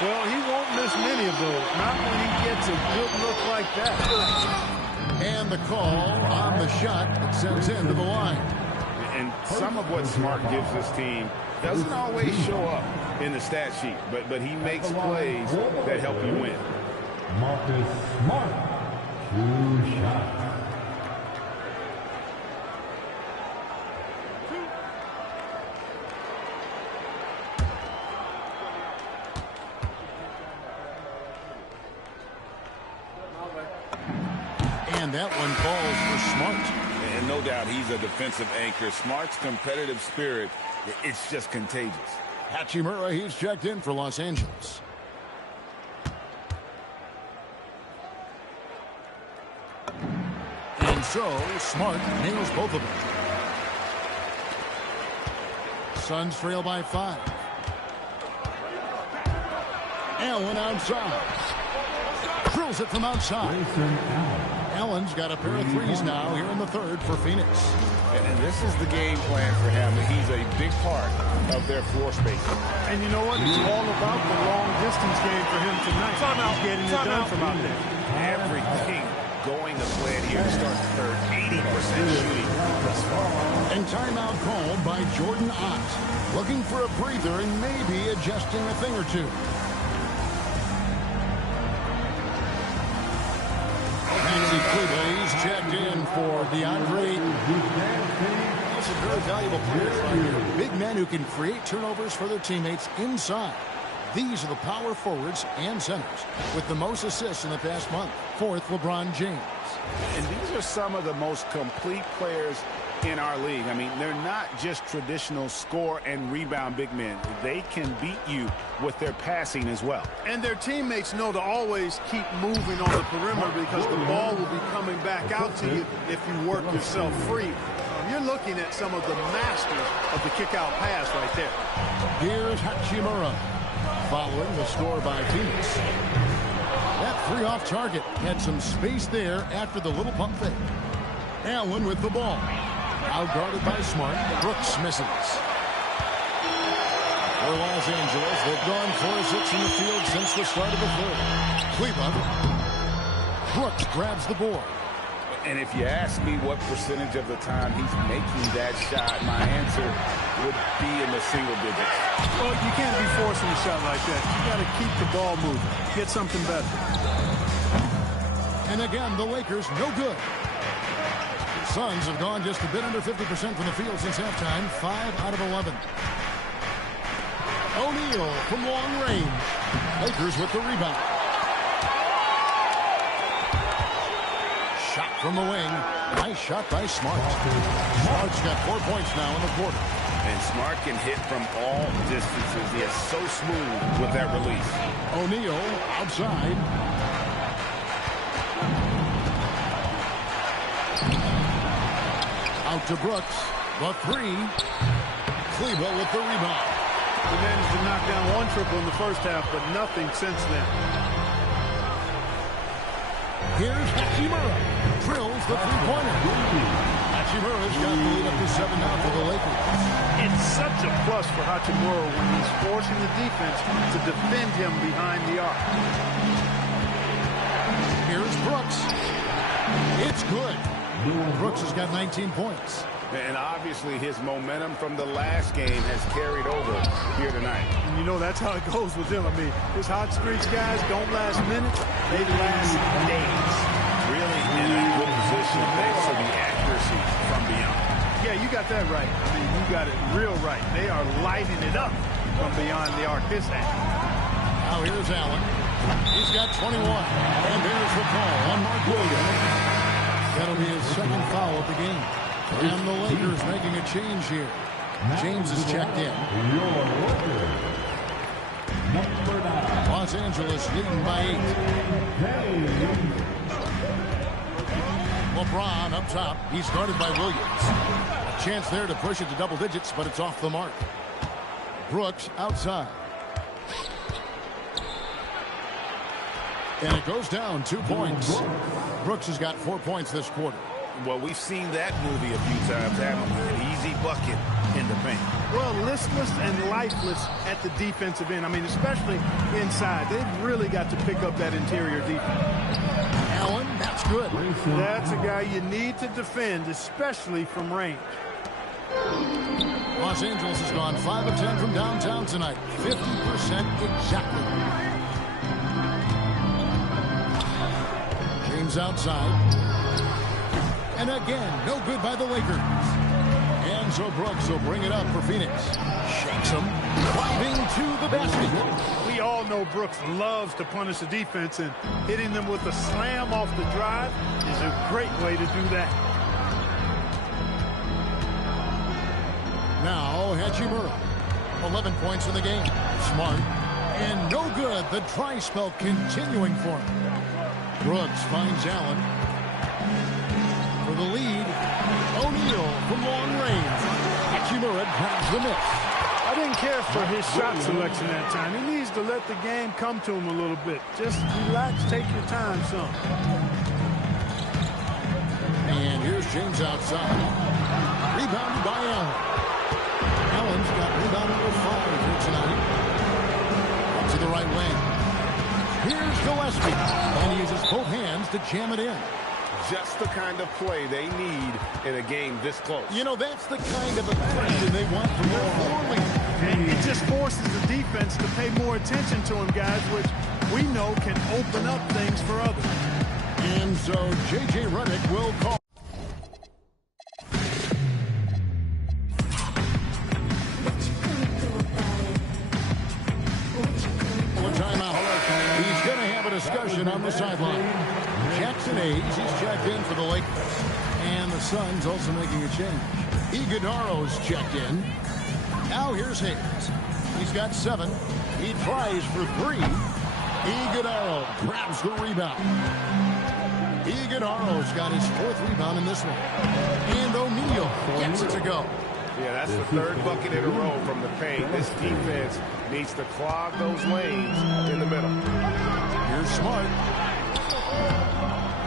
Well, he won't miss many of those. Not when he gets a good look like that. And the call on the shot that sends him to the line. And some of what Smart gives this team doesn't always show up in the stat sheet, but he makes plays that help you win. Marcus Smart, 2 shots. that one calls for Smart. And no doubt he's a defensive anchor. Smart's competitive spirit, it's just contagious. Hachimura, he's checked in for Los Angeles. And so, Smart nails both of them. Suns trail by 5. Allen outside. Drills it from outside. Allen's got a pair of threes now here in the third for Phoenix. And this is the game plan for him. He's a big part of their floor space. And you know what? It's all about the long-distance game for him tonight. He's getting it done from out there. Everything going to plan here to start the third. 80% shooting thus far. And timeout called by Jordan Ott. Looking for a breather and maybe adjusting a thing or two. He's checked in for DeAndre. He's a very valuable player right here. Big men who can create turnovers for their teammates inside. These are the power forwards and centers with the most assists in the past month. Fourth, LeBron James. And these are some of the most complete players in our league. I mean, they're not just traditional score and rebound big men. They can beat you with their passing as well. And their teammates know to always keep moving on the perimeter because the ball will be coming back out to you if you work yourself free. You're looking at some of the masters of the kick-out pass right there. Here's Hachimura following the score by Phoenix. That three off target had some space there after the little pump fake. Allen with the ball. Outguarded by Smart. Brooks misses. For Los Angeles, they've gone 4-6 in the field since the start of the third. Cleveland. Brooks grabs the board. And if you ask me what percentage of the time he's making that shot, my answer would be in the single digits. Well, you can't be forcing a shot like that. You got to keep the ball moving. Get something better. And again, the Lakers no good. Suns have gone just a bit under 50% from the field since halftime. 5 out of 11. O'Neal from long range. Lakers with the rebound. Shot from the wing. Nice shot by Smart. Smart's got 4 points now in the quarter. And Smart can hit from all distances. He is so smooth with that release. O'Neal outside. Out to Brooks. The three. Kleba with the rebound. He managed to knock down one triple in the first half, but nothing since then. Here's Hachimura. Drills the three-pointer. Hachimura's got the lead up to 7 now for the Lakers. It's such a plus for Hachimura when he's forcing the defense to defend him behind the arc. Here's Brooks. It's good. Brooks has got 19 points. And obviously his momentum from the last game has carried over here tonight. And you know that's how it goes with him. I mean, his hot streaks guys don't last minutes, they last days. Really in a good position thanks to the accuracy from beyond. Yeah, you got that right. I mean, you got it real right. They are lighting it up from beyond the arc this half. Now here's Allen. He's got 21. And there's the call on Mark Williams. That'll be his second foul of the game. And the Lakers making a change here. James is checked in. Los Angeles leading by 8. LeBron up top. He's guarded by Williams. A chance there to push it to double digits, but it's off the mark. Brooks outside. And it goes down 2 points. Brooks has got 4 points this quarter. Well, we've seen that movie a few times, haven't we? An easy bucket in the paint. Well, listless and lifeless at the defensive end. I mean, especially inside. They've really got to pick up that interior defense. Allen, that's good. That's a guy you need to defend, especially from range. Los Angeles has gone 5 of 10 from downtown tonight. 50% exactly. James outside. And again, no good by the Lakers. And so Brooks will bring it up for Phoenix. shakes him, driving to the basket. We all know Brooks loves to punish the defense, and hitting them with a slam off the drive is a great way to do that. Now Hachimura, 11 points in the game. Smart, and no good. The dry spell continuing for him. Brooks finds Allen. For the lead, O'Neal from long range. Hachimura grabs the miss. I didn't care for his shot selection that time. He needs to let the game come to him a little bit. Just relax, take your time, son. And here's James outside. Rebounded by Allen. Allen's got rebound number 5 here tonight. Up to the right wing. Here's Gillespie. And he uses both hands to jam it in. Just the kind of play they need in a game this close. You know, that's the kind of aggression they want from their floor leader. And it just forces the defense to pay more attention to him, guys, which we know can open up things for others. And so J.J. Redick will call. He's going to have a discussion on the sideline. Jackson Hayes, he's checked in for the Lakers. And the Suns also making a change. Iguodaro's checked in. Now here's Hayes. He's got 7. He tries for 3. Iguodaro grabs the rebound. Iguodaro's got his 4th rebound in this one. And O'Neal gets it to go. Yeah, that's the 3rd bucket in a row from the paint. This defense needs to clog those lanes in the middle. Here's Smart.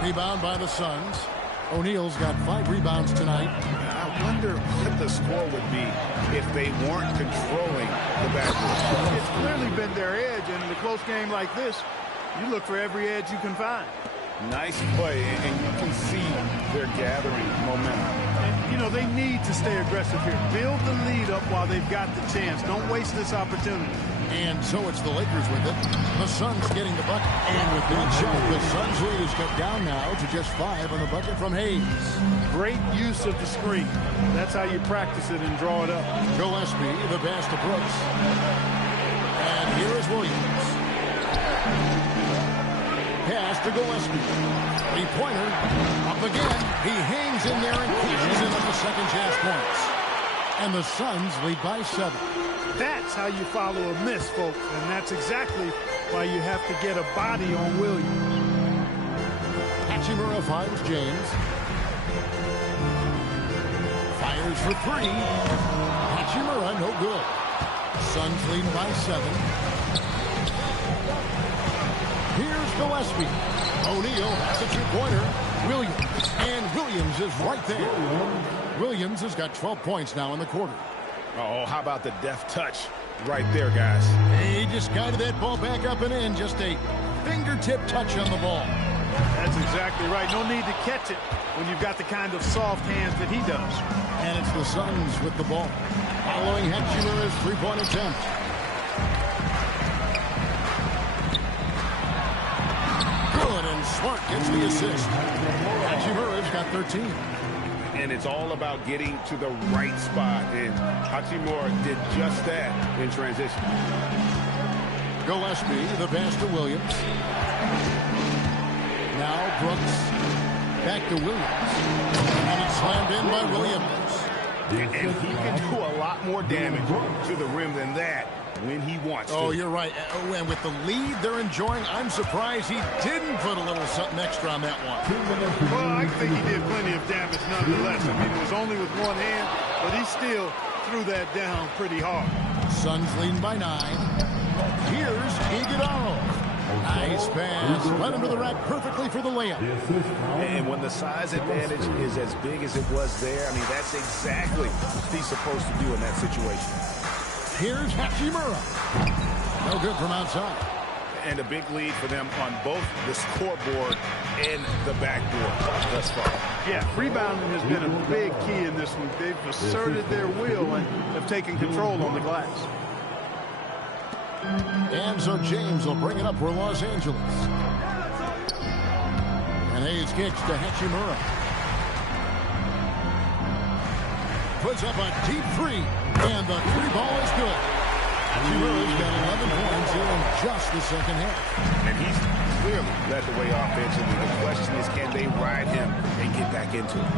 Rebound by the Suns. O'Neal's got 5 rebounds tonight. I wonder what the score would be if they weren't controlling the backcourt. It's clearly been their edge, and in a close game like this, you look for every edge you can find. Nice play, and you can see they're gathering momentum. And, you know, they need to stay aggressive here. Build the lead up while they've got the chance. Don't waste this opportunity. And so it's the Lakers with it. The Suns getting the bucket. And with that shot, the Suns lead is cut down now to just 5 on the bucket from Hayes. Great use of the screen. That's how you practice it and draw it up. Gillespie, the pass to Brooks. And here is Williams. Pass to Gillespie. 3-pointer. Up again. He hangs in there and pushes in on the second chance points. And the Suns lead by 7. That's how you follow a miss, folks. And that's exactly why you have to get a body on Williams. Hachimura finds James. Fires for 3. Hachimura, no good. Suns lead by 7. Here's Gillespie. O'Neal has a 2-pointer. Williams. And Williams is right there. Williams has got 12 points now in the quarter. Oh, how about the deft touch right there, guys? He just guided that ball back up and in. Just a fingertip touch on the ball. That's exactly right. No need to catch it when you've got the kind of soft hands that he does. And it's the Suns with the ball. Following Hachimura's 3-point attempt. Good, and Smart gets the assist. Hachimura's got 13. And it's all about getting to the right spot. And Hachimura did just that in transition. Gillespie, the pass to Williams. Now Brooks. Back to Williams. And it's slammed in by Williams. And he can do a lot more damage to the rim than that when he wants to. Oh, you're right. And with the lead they're enjoying, I'm surprised he didn't put a little something extra on that one. Well, I think he did plenty of damage nonetheless. I mean, it was only with one hand, but he still threw that down pretty hard. Suns leading by 9. Here's Iguodaro. Nice pass. Right under the rack perfectly for the layup. And when the size advantage is as big as it was there, I mean, that's exactly what he's supposed to do in that situation. Here's Hachimura. No good from outside. And a big lead for them on both the scoreboard and the backboard thus far. Yeah, rebounding has been a big key in this one. They've asserted their will and have taken control on the glass. And so James will bring it up for Los Angeles. And Hayes kicks to Hachimura. puts up a deep three, and the three ball is good. Hachimura's got 11 points here in just the second half. And he's clearly led the way offensively. The question is, can they ride him and get back into it?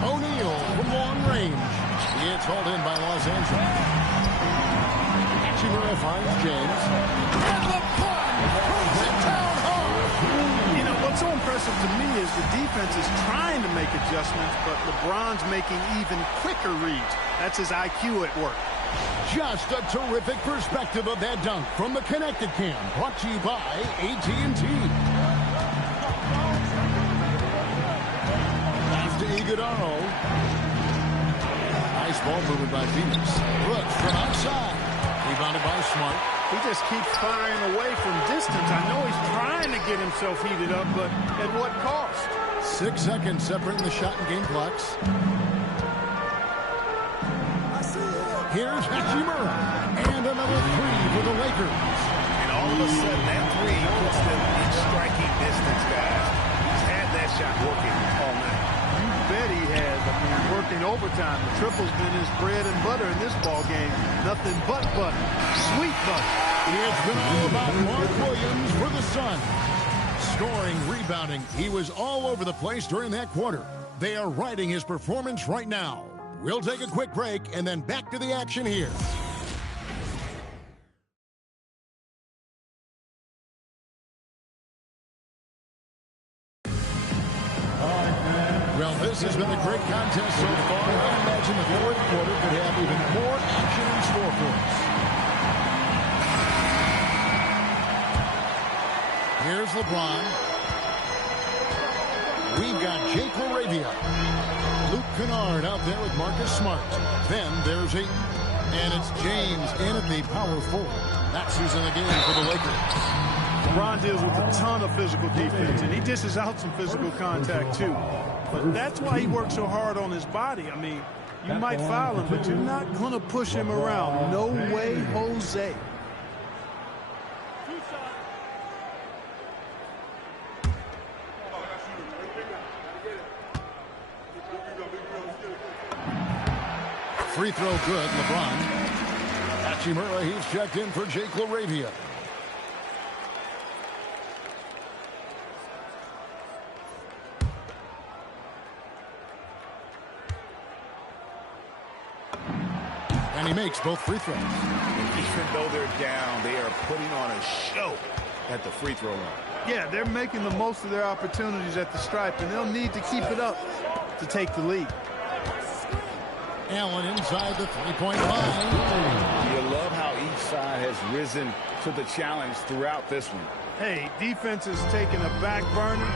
O'Neal from long range. It's hauled in by Los Angeles. Hachimura finds James. And the plunge brings it down hard. You know, what's so impressive to me is the defense is trying to make adjustments, but LeBron's making even quicker reads. That's his IQ at work. Just a terrific perspective of that dunk from the Connected Cam, brought to you by AT&T. After Iguodaro. Nice ball movement by Phoenix. Brooks from outside. Rebounded by Smart. He just keeps firing away from distance. I know he's trying to get himself heated up, but at what cost? 6 seconds separating the shot and game clocks. Here's Hachimura. And another three for the Lakers. And all of a sudden, that three puts them in striking distance, guys. He's had that shot working all night. You bet he has. I mean, working overtime. The triple's been his bread and butter in this ball game. Nothing but butter. Sweet butter. It's been all about Mark Williams for the Suns. Scoring, rebounding. He was all over the place during that quarter. They are riding his performance right now. We'll take a quick break and then back to the action here. Well, this has been a great contest so far. I imagine the fourth quarter could have even more action in store for us. Here's LeBron. We've got Jake LaRavia. Luke Kennard out there with Marcus Smart. Then there's Ayton. And it's James in at the power forward. That season again for the Lakers. LeBron deals with a ton of physical defense, and he dishes out some physical contact, too. But that's why he works so hard on his body. I mean, you might foul him, but you're not going to push him around. No way, Jose. Free throw good, LeBron. Hachimura, he's checked in for Jake LaRavia. And he makes both free throws. And even though they're down, they are putting on a show at the free throw line. Yeah, they're making the most of their opportunities at the stripe, and they'll need to keep it up to take the lead. Allen inside the three-point line. You love how each side has risen to the challenge throughout this one. Hey, defense is taking a back burner,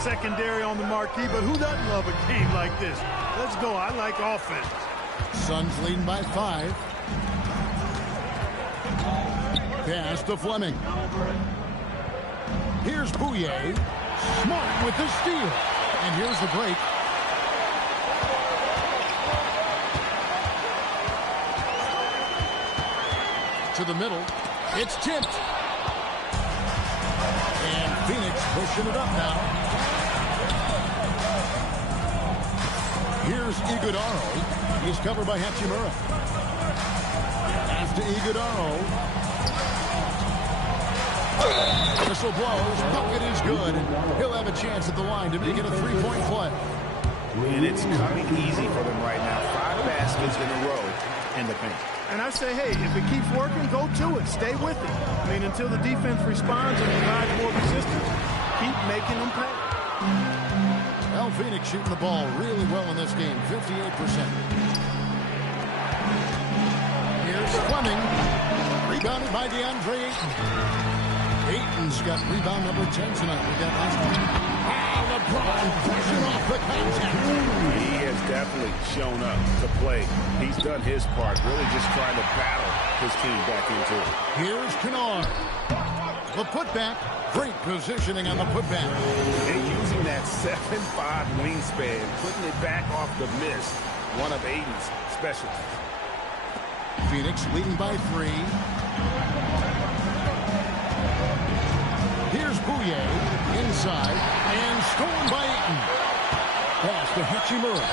secondary on the marquee, but who doesn't love a game like this? Let's go. I like offense. Suns leading by 5. Pass to Fleming. Here's Bouye. Smart with the steal. And here's the break. To the middle. It's tipped. And Phoenix pushing it up now. Here's Iguodaro. He's covered by Hachimura. After Iguodaro. Whistle blows. Bucket is good. He'll have a chance at the line to make it a three-point play. And it's coming easy for them right now. 5 baskets in a row in the paint. And I say, hey, if it keeps working, go to it. Stay with it. I mean, until the defense responds and provides more resistance, keep making them pay. Well, Phoenix shooting the ball really well in this game, 58%. Here's Fleming. Rebounded by DeAndre Ayton. Ayton's got rebound number 10 tonight. We got last one. LeBron pushing off the contact. He has definitely shown up to play. He's done his part, really just trying to battle his team back into it. Here's Kennard. The putback. Great positioning on the putback. And using that 7'5" wingspan, putting it back off the miss. One of Ayton's specialties. Phoenix leading by 3. Here's Bouye inside and stolen by Ayton. Pass to Hachimura.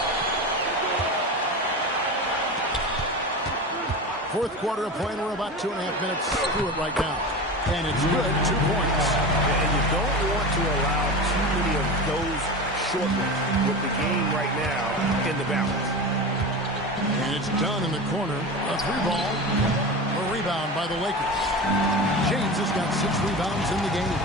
Fourth quarter of play, and we're about 2.5 minutes through it right now. And it's good, 2 points. And you don't want to allow too many of those short ones with the game right now in the balance. And it's done in the corner. A 3-ball. A rebound by the Lakers. James has got 6 rebounds in the game.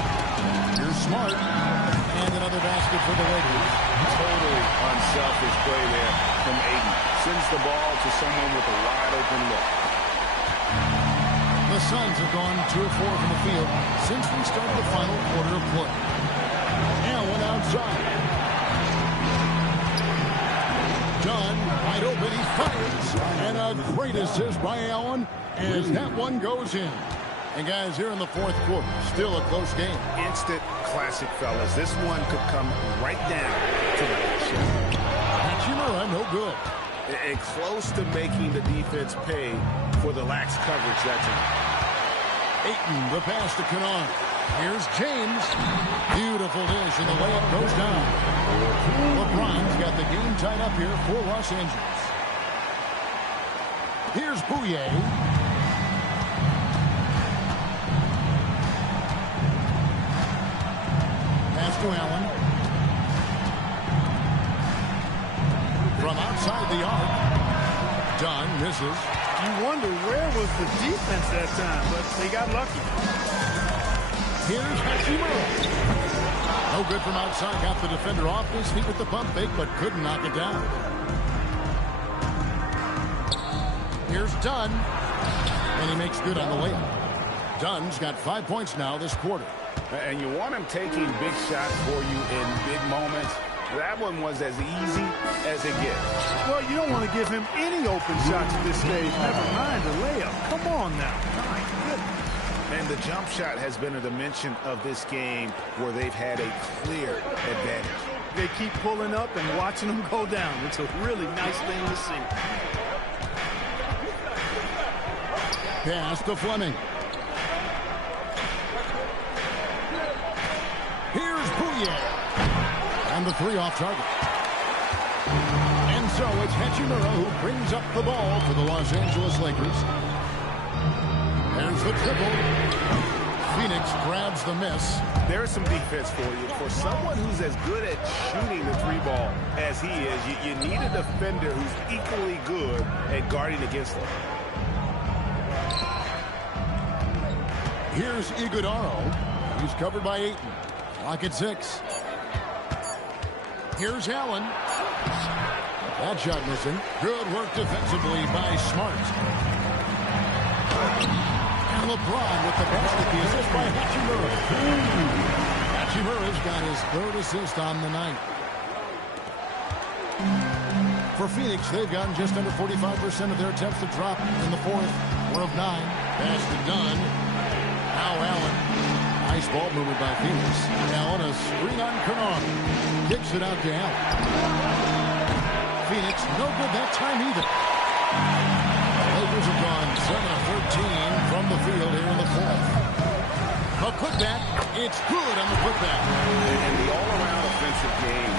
Here's Smart. And another basket for the Lakers. Totally unselfish play there from Aiden. Sends the ball to someone with a wide open look. The Suns have gone 2 of 4 from the field since we started the final quarter of play. Allen outside. Dunn, wide open, he fires. And a great assist by Allen as that one goes in. And guys, here in the fourth quarter, still a close game. Instant classic, fellas. This one could come right down to the last shot. Hachimura, no good. And close to making the defense pay for the lax coverage that time. Ayton, the pass to Kennard. Here's James. Beautiful dish, and the layup goes down. LeBron's got the game tied up here for Los Angeles. Here's Bouye. Pass to Allen. From outside the arc. Dunn misses. You wonder where was the defense that time, but they got lucky. Here's Hachimura. No good from outside. Got the defender off his feet with the pump fake, but couldn't knock it down. Here's Dunn. And he makes good on the layup. Dunn's got 5 points now this quarter. And you want him taking big shots for you in big moments. That one was as easy as it gets. Well, you don't want to give him any open shots at this stage. Never mind the layup. Come on now. My goodness. And the jump shot has been a dimension of this game where they've had a clear advantage. They keep pulling up and watching them go down. It's a really nice thing to see. Pass to Fleming. Here's Bouye. And the 3 off target. And so it's Hachimura who brings up the ball for the Los Angeles Lakers. There's the triple. Phoenix grabs the miss. There's some defense for you. For someone who's as good at shooting the 3-ball as he is, you need a defender who's equally good at guarding against him. Here's Iguodaro. He's covered by Ayton. Clock at 6. Here's Allen. That shot missing. Good work defensively by Smart. And LeBron with the basket. The assist by Hachimura. Hachimura's got his 3rd assist on the night. For Phoenix, they've gotten just under 45% of their attempts to drop in the 4th. 4 of 9. Pass to Dunn. Now Allen. Nice ball movement by Phoenix. Allen, a screen on Kennard. Kicks it out to Allen. Phoenix, no good that time either. The Lakers have gone 7 of 13 from the field here in the 4th. A putback. It's good on the putback. And the all-around offensive game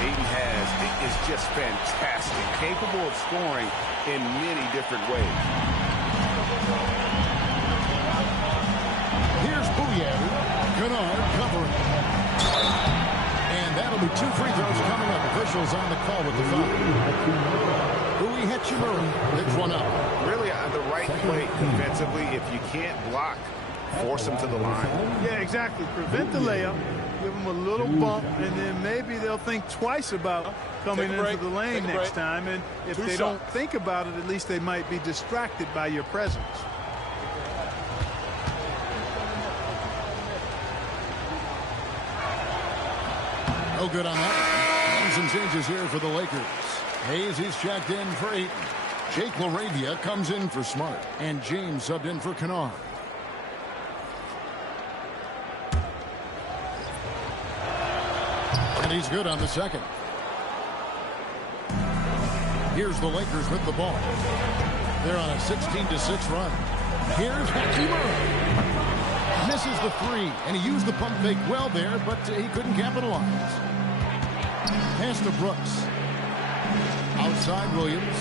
Ayton has is just fantastic. Capable of scoring in many different ways. Here's Bouye. Kennard covering. And that'll be 2 free throws coming up. Officials on the call with the foul. Bouye Hachimura picks one up. Really the right play defensively. If you can't block, force them to the line. Yeah, exactly. Prevent the layup. Give them a little bump, and then maybe they'll think twice about coming into the lane next time. And if they don't think about it, at least they might be distracted by your presence. No good on that. And some changes here for the Lakers. Hayes, he's checked in for Ayton. Jake LaRavia comes in for Smart. And James subbed in for Kennard. And he's good on the second. Here's the Lakers with the ball. They're on a 16-6 run. Here's Hachimura. Misses the 3, and he used the pump fake well there, but he couldn't capitalize. Pass to Brooks. Outside Williams.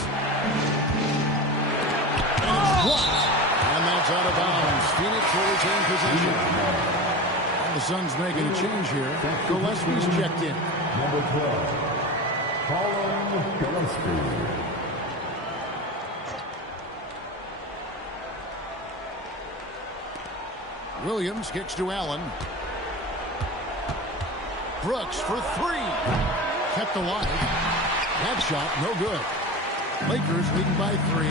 And it's blocked. And that's out of bounds. Phoenix will retain possession. And the Suns making a change here. Gillespie's checked in. Number 12, Colin Gillespie. Williams kicks to Allen. Brooks for three. Kept alive. That shot, no good. Lakers leading by 3.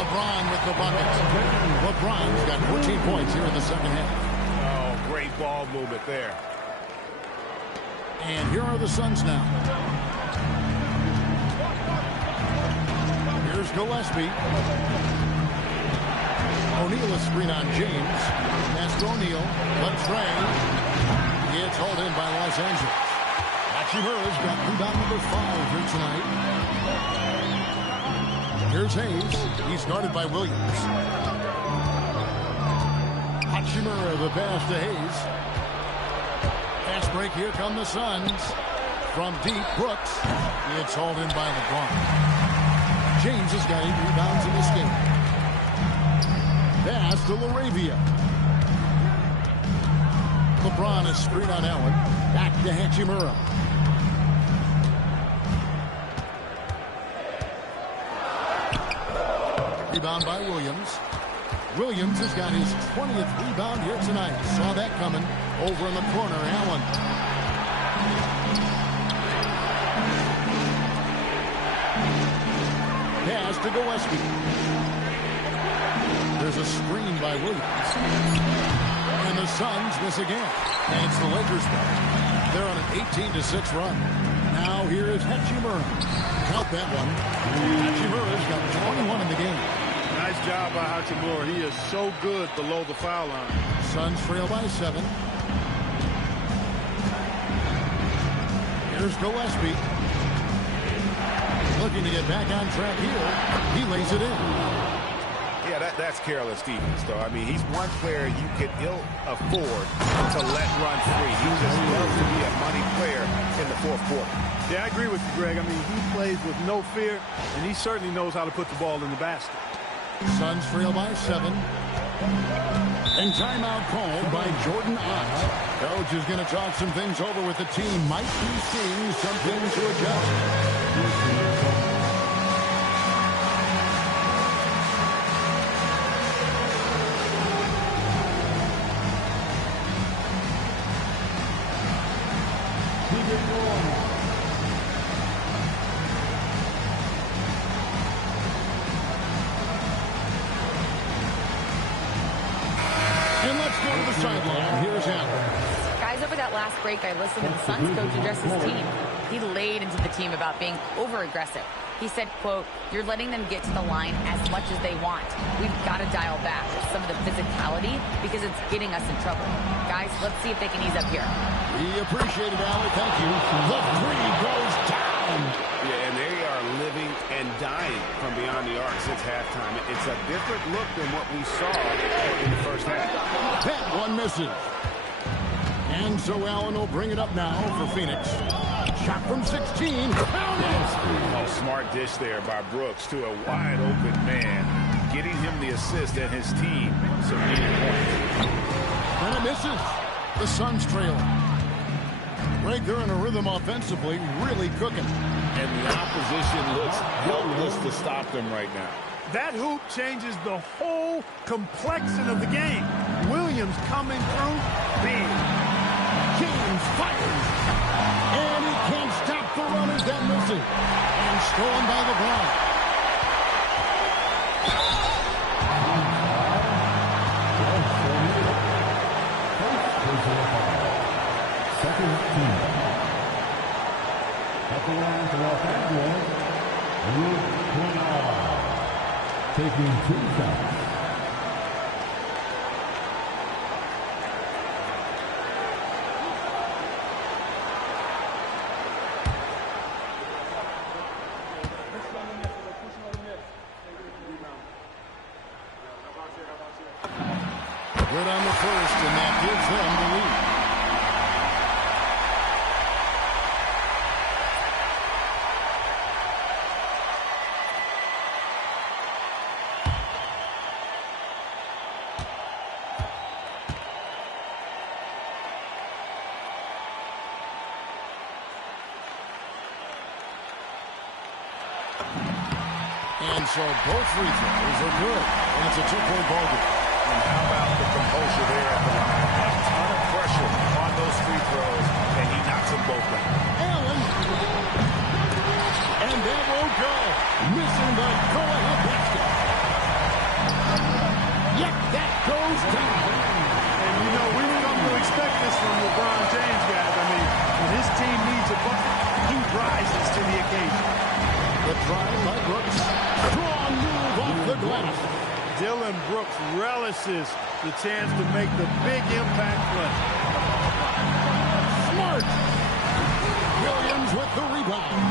LeBron with the bucket. LeBron's got 14 points here in the second half. Oh, great ball movement there. And here are the Suns now. Here's Gillespie. O'Neal is screen on James. Pass to O'Neal. Left Trey. It's hauled in by Los Angeles. Hachimura's got rebound number 5 here tonight. Here's Hayes. He's guarded by Williams. Hachimura the pass to Hayes. Fast break. Here come the Suns. From deep, Brooks. It's hauled in by LeBron. James has got 8 rebounds in this game. Pass to LaRavia. LeBron is screen on Allen. Back to Hachimura. Rebound by Williams. Williams has got his 20th rebound here tonight. Saw that coming. Over in the corner, Allen. Pass to Gillespie. There's a screen by Williams. And the Suns miss again. And it's the Lakers' ball. They're on an 18-6 run. Now here is Hachimura. Count that one. Hachimura's got 21 in the game. Nice job by Hachimura. He is so good below the foul line. Suns trail by 7. Here's Gillespie. Looking to get back on track here. He lays it in. Yeah, that's careless defense, though. I mean, he's one player you could ill afford to let run free. He just loves to be a money player in the fourth quarter. Yeah, I agree with you, Greg. I mean, he plays with no fear, and he certainly knows how to put the ball in the basket. Suns trail by 7. And timeout called by Jordan Ott. Coach is going to talk some things over with the team. Might be seeing something to adjust. And let's go to the sideline. Here's Allen. Guys, over that last break, I listened to the Suns coach address his team. He laid into the team about being over-aggressive. He said, quote, "You're letting them get to the line as much as they want. We've got to dial back some of the physicality because it's getting us in trouble. Guys, let's see if they can ease up here." We appreciate it, Allen. Thank you. The 3 goes down. Yeah, and they are living and dying from beyond the arc since halftime. It's a different look than what we saw in the first half. That one misses. And so Allen will bring it up now for Phoenix. Shot from 16. Oh, smart dish there by Brooks to a wide open man, getting him the assist and his team some needed points. And it misses. The Suns trail. Greg, they're in a rhythm offensively, really cooking. And the opposition looks helpless to stop them right now. That hoop changes the whole complexion of the game. Williams coming through big. James fires. And he can't stop the runners that miss it. And stolen by LeBron. Second team. At the line for Los Angeles, Luke Kennard, taking 2 shots. Good on the first, and that gives them the lead. And so both free throws are good. And it's a 2-point ball game. And how about the composure there at the line? A ton of pressure on those free throws, and he knocks them both down. Allen. And that won't go. Missing the go-ahead basket. Yep, that goes down. And, you know, we've come to expect this from LeBron James, guys. I mean, when his team needs a bucket, he rises to the occasion. The drive by Brooks. Strong move off the glass. Dylan Brooks relishes the chance to make the big impact play. Smart. Williams with the rebound.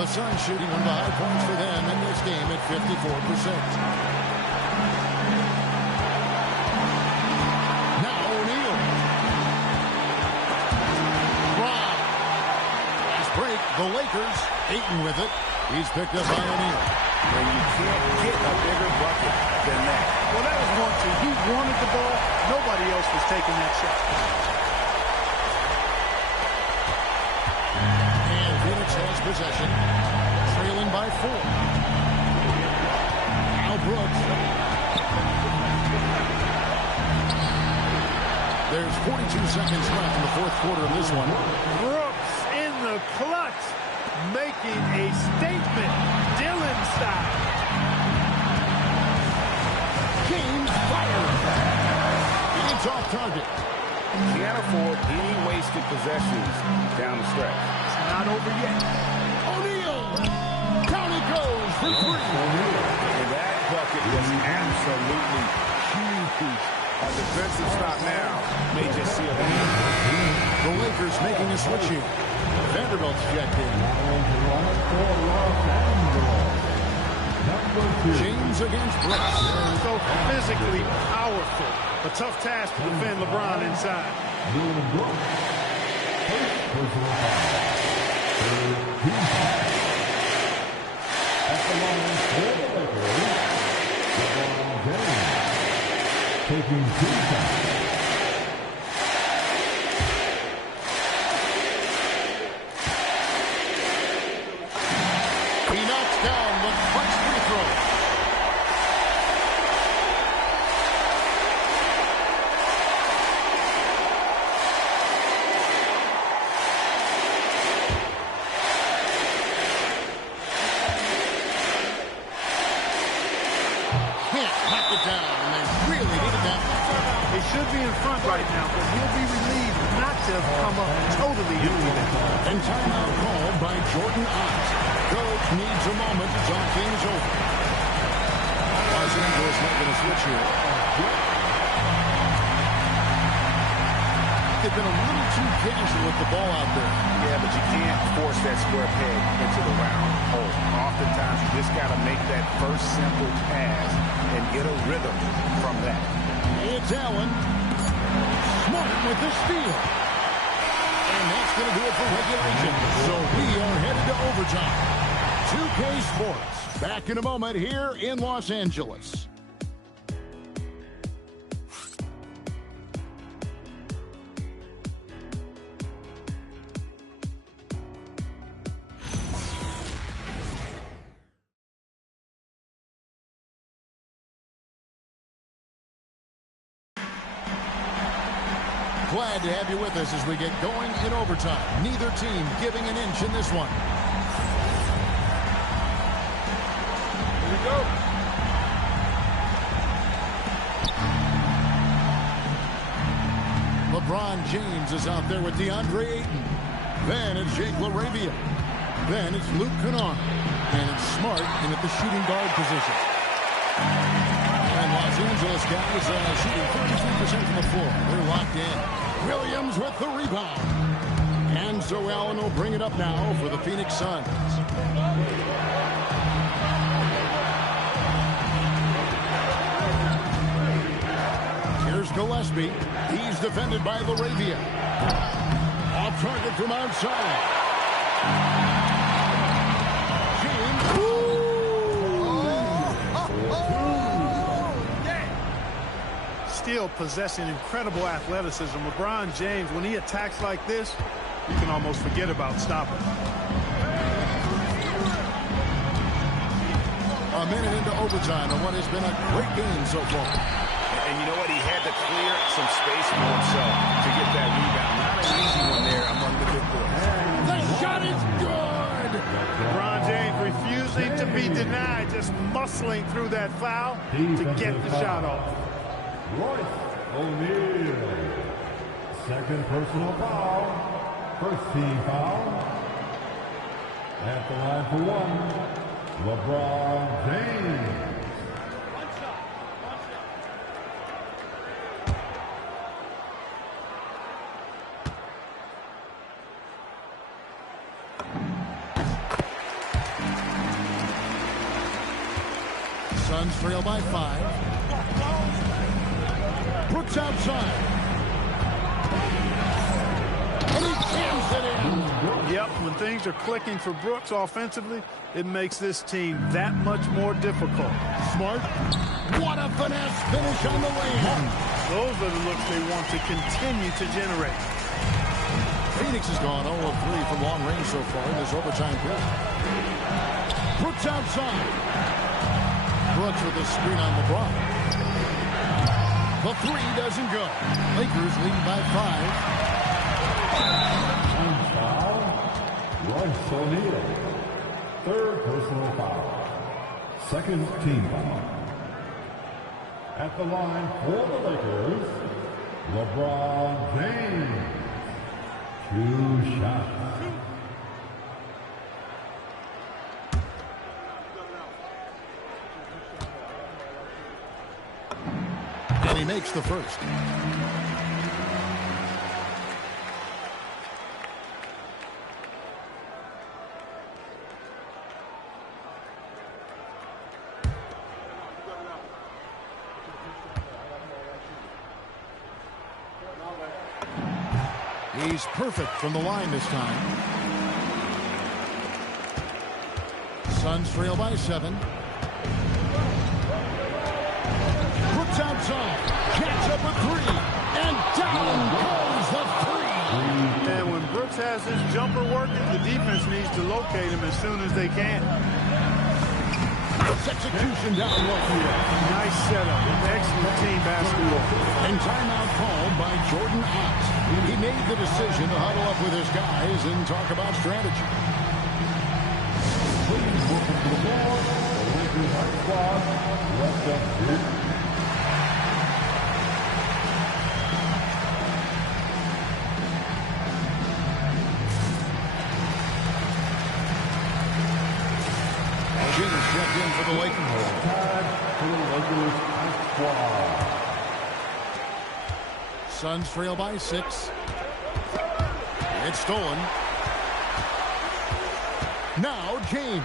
The Suns shooting one of the high points for them in this game at 54%. Now O'Neal. Rob. Nice break. The Lakers. Ayton with it. He's picked up by O'Neal. And you can't get a bigger bucket than that. Well, that was 1-2. He wanted the ball. Nobody else was taking that shot. And Phoenix has possession. Trailing by 4. Now Brooks. There's 42 seconds left in the fourth quarter of this one. Brooks in the clutch, making a statement, Dylan style. James fired. It's off target. Can't afford any wasted possessions down the stretch. It's not over yet. O'Neal. Down he goes for 3. And that bucket was absolutely huge. A defensive stop now may just seal the game. The Lakers making a switch here. Vanderbilt's checked in. James against Brooks. So physically powerful. A tough task to defend LeBron inside. Taking 2 times. He knocks down the first free throw. Can't knock it down, and they really needed that. They should be in front right now, but he'll be relieved not to have come up totally empty there. And timeout called by Jordan Ott. Coach needs a moment to talk things over. Los Angeles making a switch here. They've been a little too casual with the ball out there. Yeah, but you can't force that square peg into the round hole. Oftentimes, you just got to make that first simple pass and get a rhythm from that. It's Allen. Smart with the steal. And that's going to do it for regulation. So we are headed to overtime. 2K Sports. Back in a moment here in Los Angeles. Glad to have you with us as we get going in overtime. Neither team giving an inch in this one. Here we go. LeBron James is out there with DeAndre Ayton. Then it's Jake LaRavia. Then it's Luke Kennard. And it's Smart in at the shooting guard position. And Los Angeles guys shooting 33% from the floor. They're locked in. Williams with the rebound. And so Allen will bring it up now for the Phoenix Suns. Here's Gillespie. He's defended by LaRavia. Off target from outside. James. Still possessing incredible athleticism. LeBron James, when he attacks like this, you can almost forget about stopping. A minute into overtime of what has been a great game so far. And you know what? He had to clear some space for himself to get that rebound. Not an easy one there among the big boys. The shot is good! LeBron James refusing to be denied, just muscling through that foul to get the shot off. Royce O'Neal. Second personal foul. First team foul. At the line for one, LeBron James. Suns trail by 5. Brooks outside. And he jams it in. Yep, when things are clicking for Brooks offensively, it makes this team that much more difficult. Smart. What a finesse finish on the lane. Those are the looks they want to continue to generate. Phoenix has gone 0 of 3 from long range so far in this overtime period. Brooks outside. Brooks with a screen on LeBron. The three doesn't go. Lakers lead by 5. Foul, Royce O'Neal. Third personal foul. Second team foul. At the line for the Lakers, LeBron James. 2 shots. And he makes the first. He's perfect from the line this time. Suns trail by 7. Brooks outside. Catch up a 3. And down goes the 3. And when Brooks has his jumper working, the defense needs to locate him as soon as they can. Nice execution down low. Nice setup. Excellent team basketball. And timeout called by Jordan Ott. He made the decision to huddle up with his guys and talk about strategy. Please welcome to the floor, the Lakers high squad, left up here. James checked in for the Lakers. Tag for the Lakers high squad. Suns trail by 6. It's stolen. Now James.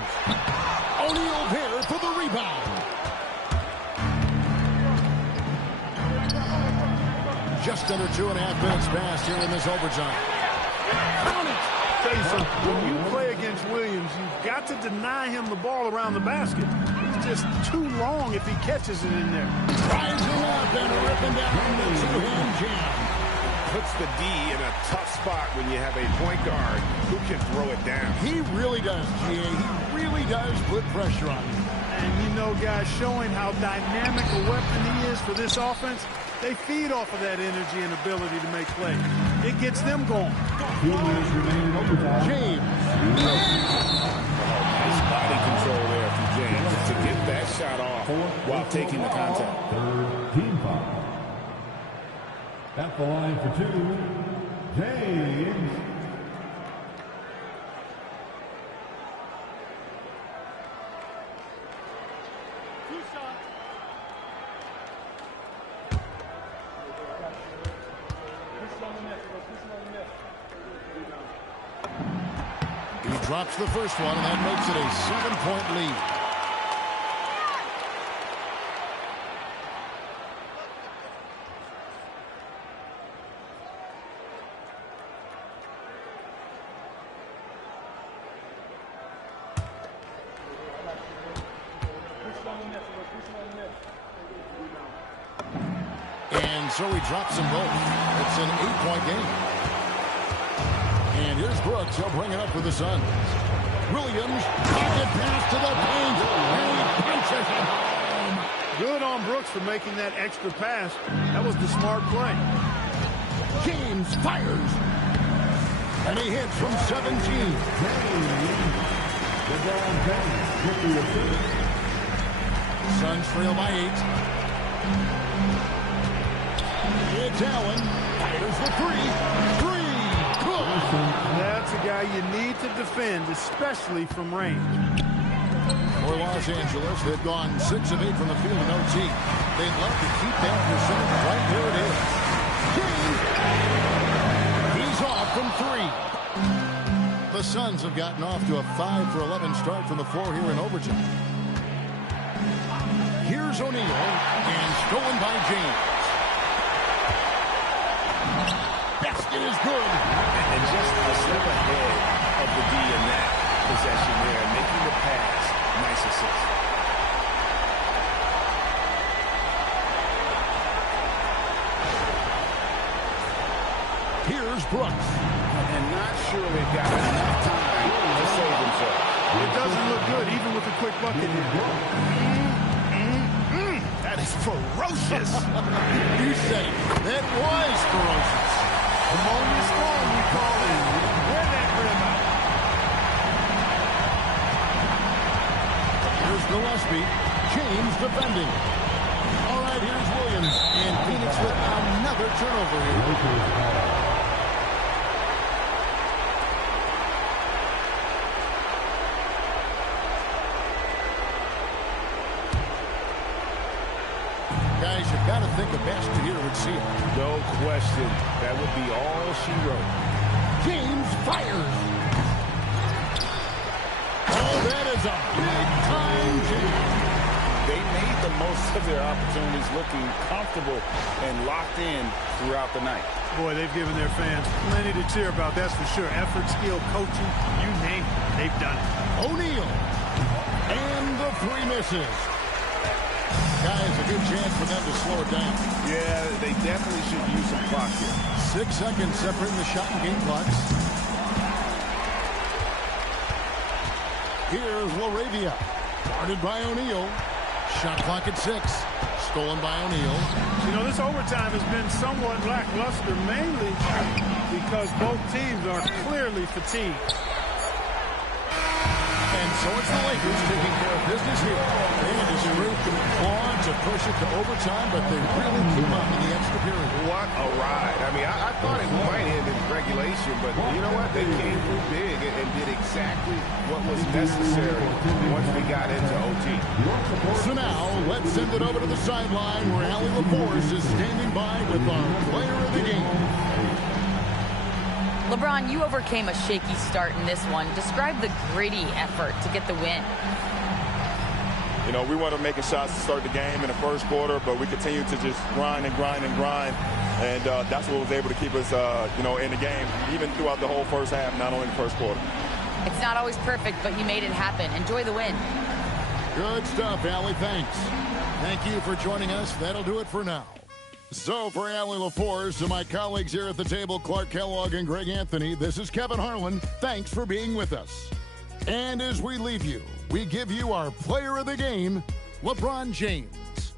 O'Neal there for the rebound. Just under 2.5 minutes passed here in this overtime. Count it. Tell you something, when you play against Williams, you've got to deny him the ball around the basket. It's just too long if he catches it in there. Rising up and ripping down the two-hand jam. Puts the D in a tough spot when you have a point guard who can throw it down. He really does, GA. He really does put pressure on him. And you know, guys, showing how dynamic a weapon he is for this offense, they feed off of that energy and ability to make plays. It gets them going. 2 minutes remaining overtime. James. Nice body control there from James to get that shot off while taking the contact. Third team foul. At the line for 2, James. He drops the first one, and that makes it a 7-point lead. And so he drops them both. It's an 8-point game. And here's Brooks. He'll bring it up for the Suns. Williams, pocket pass to the paint, and he punches pushes it home. Good on Brooks for making that extra pass. That was the smart play. James fires. And he hits from 17. Suns trail by 8. It's Allen. Fires the 3. 3. Good. That's a guy you need to defend, especially from range. For Los Angeles, they've gone 6 of 8 from the field in OT. They'd love to keep that percentage right where it is. He's off from 3. The Suns have gotten off to a 5 for 11 start from the floor here in overtime. Here's O'Neal, and stolen by James. Basket is good. And just a step ahead of the D in that possession there, making the pass. Nice assist. Here's Brooks. And not sure they've got enough time to save themselves. It doesn't look good, even with a quick bucket here. That is ferocious. You said it. That was ferocious. Ammonia storm, we call it. Wear that rim out. Here's Gillespie. James defending. All right, here's Williams. And Phoenix with another turnover here. Guys, you've got to think a basket here would seal. No question. That would be all she wrote. James fires. Oh, that is a big-time jam. They made the most of their opportunities, looking comfortable and locked in throughout the night. Boy, they've given their fans plenty to cheer about, that's for sure. Effort, skill, coaching, you name it, they've done it. O'Neal. And the 3 misses. Guys, a good chance for them to slow it down. Yeah, they definitely should use some clock here. 6 seconds separating the shot and game clocks. Here's LaRavia. Guarded by O'Neal. Shot clock at 6. Stolen by O'Neal. You know, this overtime has been somewhat lackluster, mainly because both teams are clearly fatigued. And so it's the Lakers taking care of business here. They had this group on to push it to overtime, but they really came up in the extra period. What a ride. I mean, I thought it might end in regulation, but you know what? They came through big and did exactly what was necessary once we got into OT. So now, let's send it over to the sideline where Allie LaForce is standing by with our player of the game. LeBron, you overcame a shaky start in this one. Describe the gritty effort to get the win. You know, we weren't making shots to start the game in the first quarter, but we continued to just grind and grind and grind. And that's what was able to keep us, you know, in the game, even throughout the whole first half, not only the first quarter. It's not always perfect, but you made it happen. Enjoy the win. Good stuff, Allie. Thanks. Thank you for joining us. That'll do it for now. So for Allie LaForce and my colleagues here at the table, Clark Kellogg and Greg Anthony, this is Kevin Harlan. Thanks for being with us. And as we leave you, we give you our player of the game, LeBron James.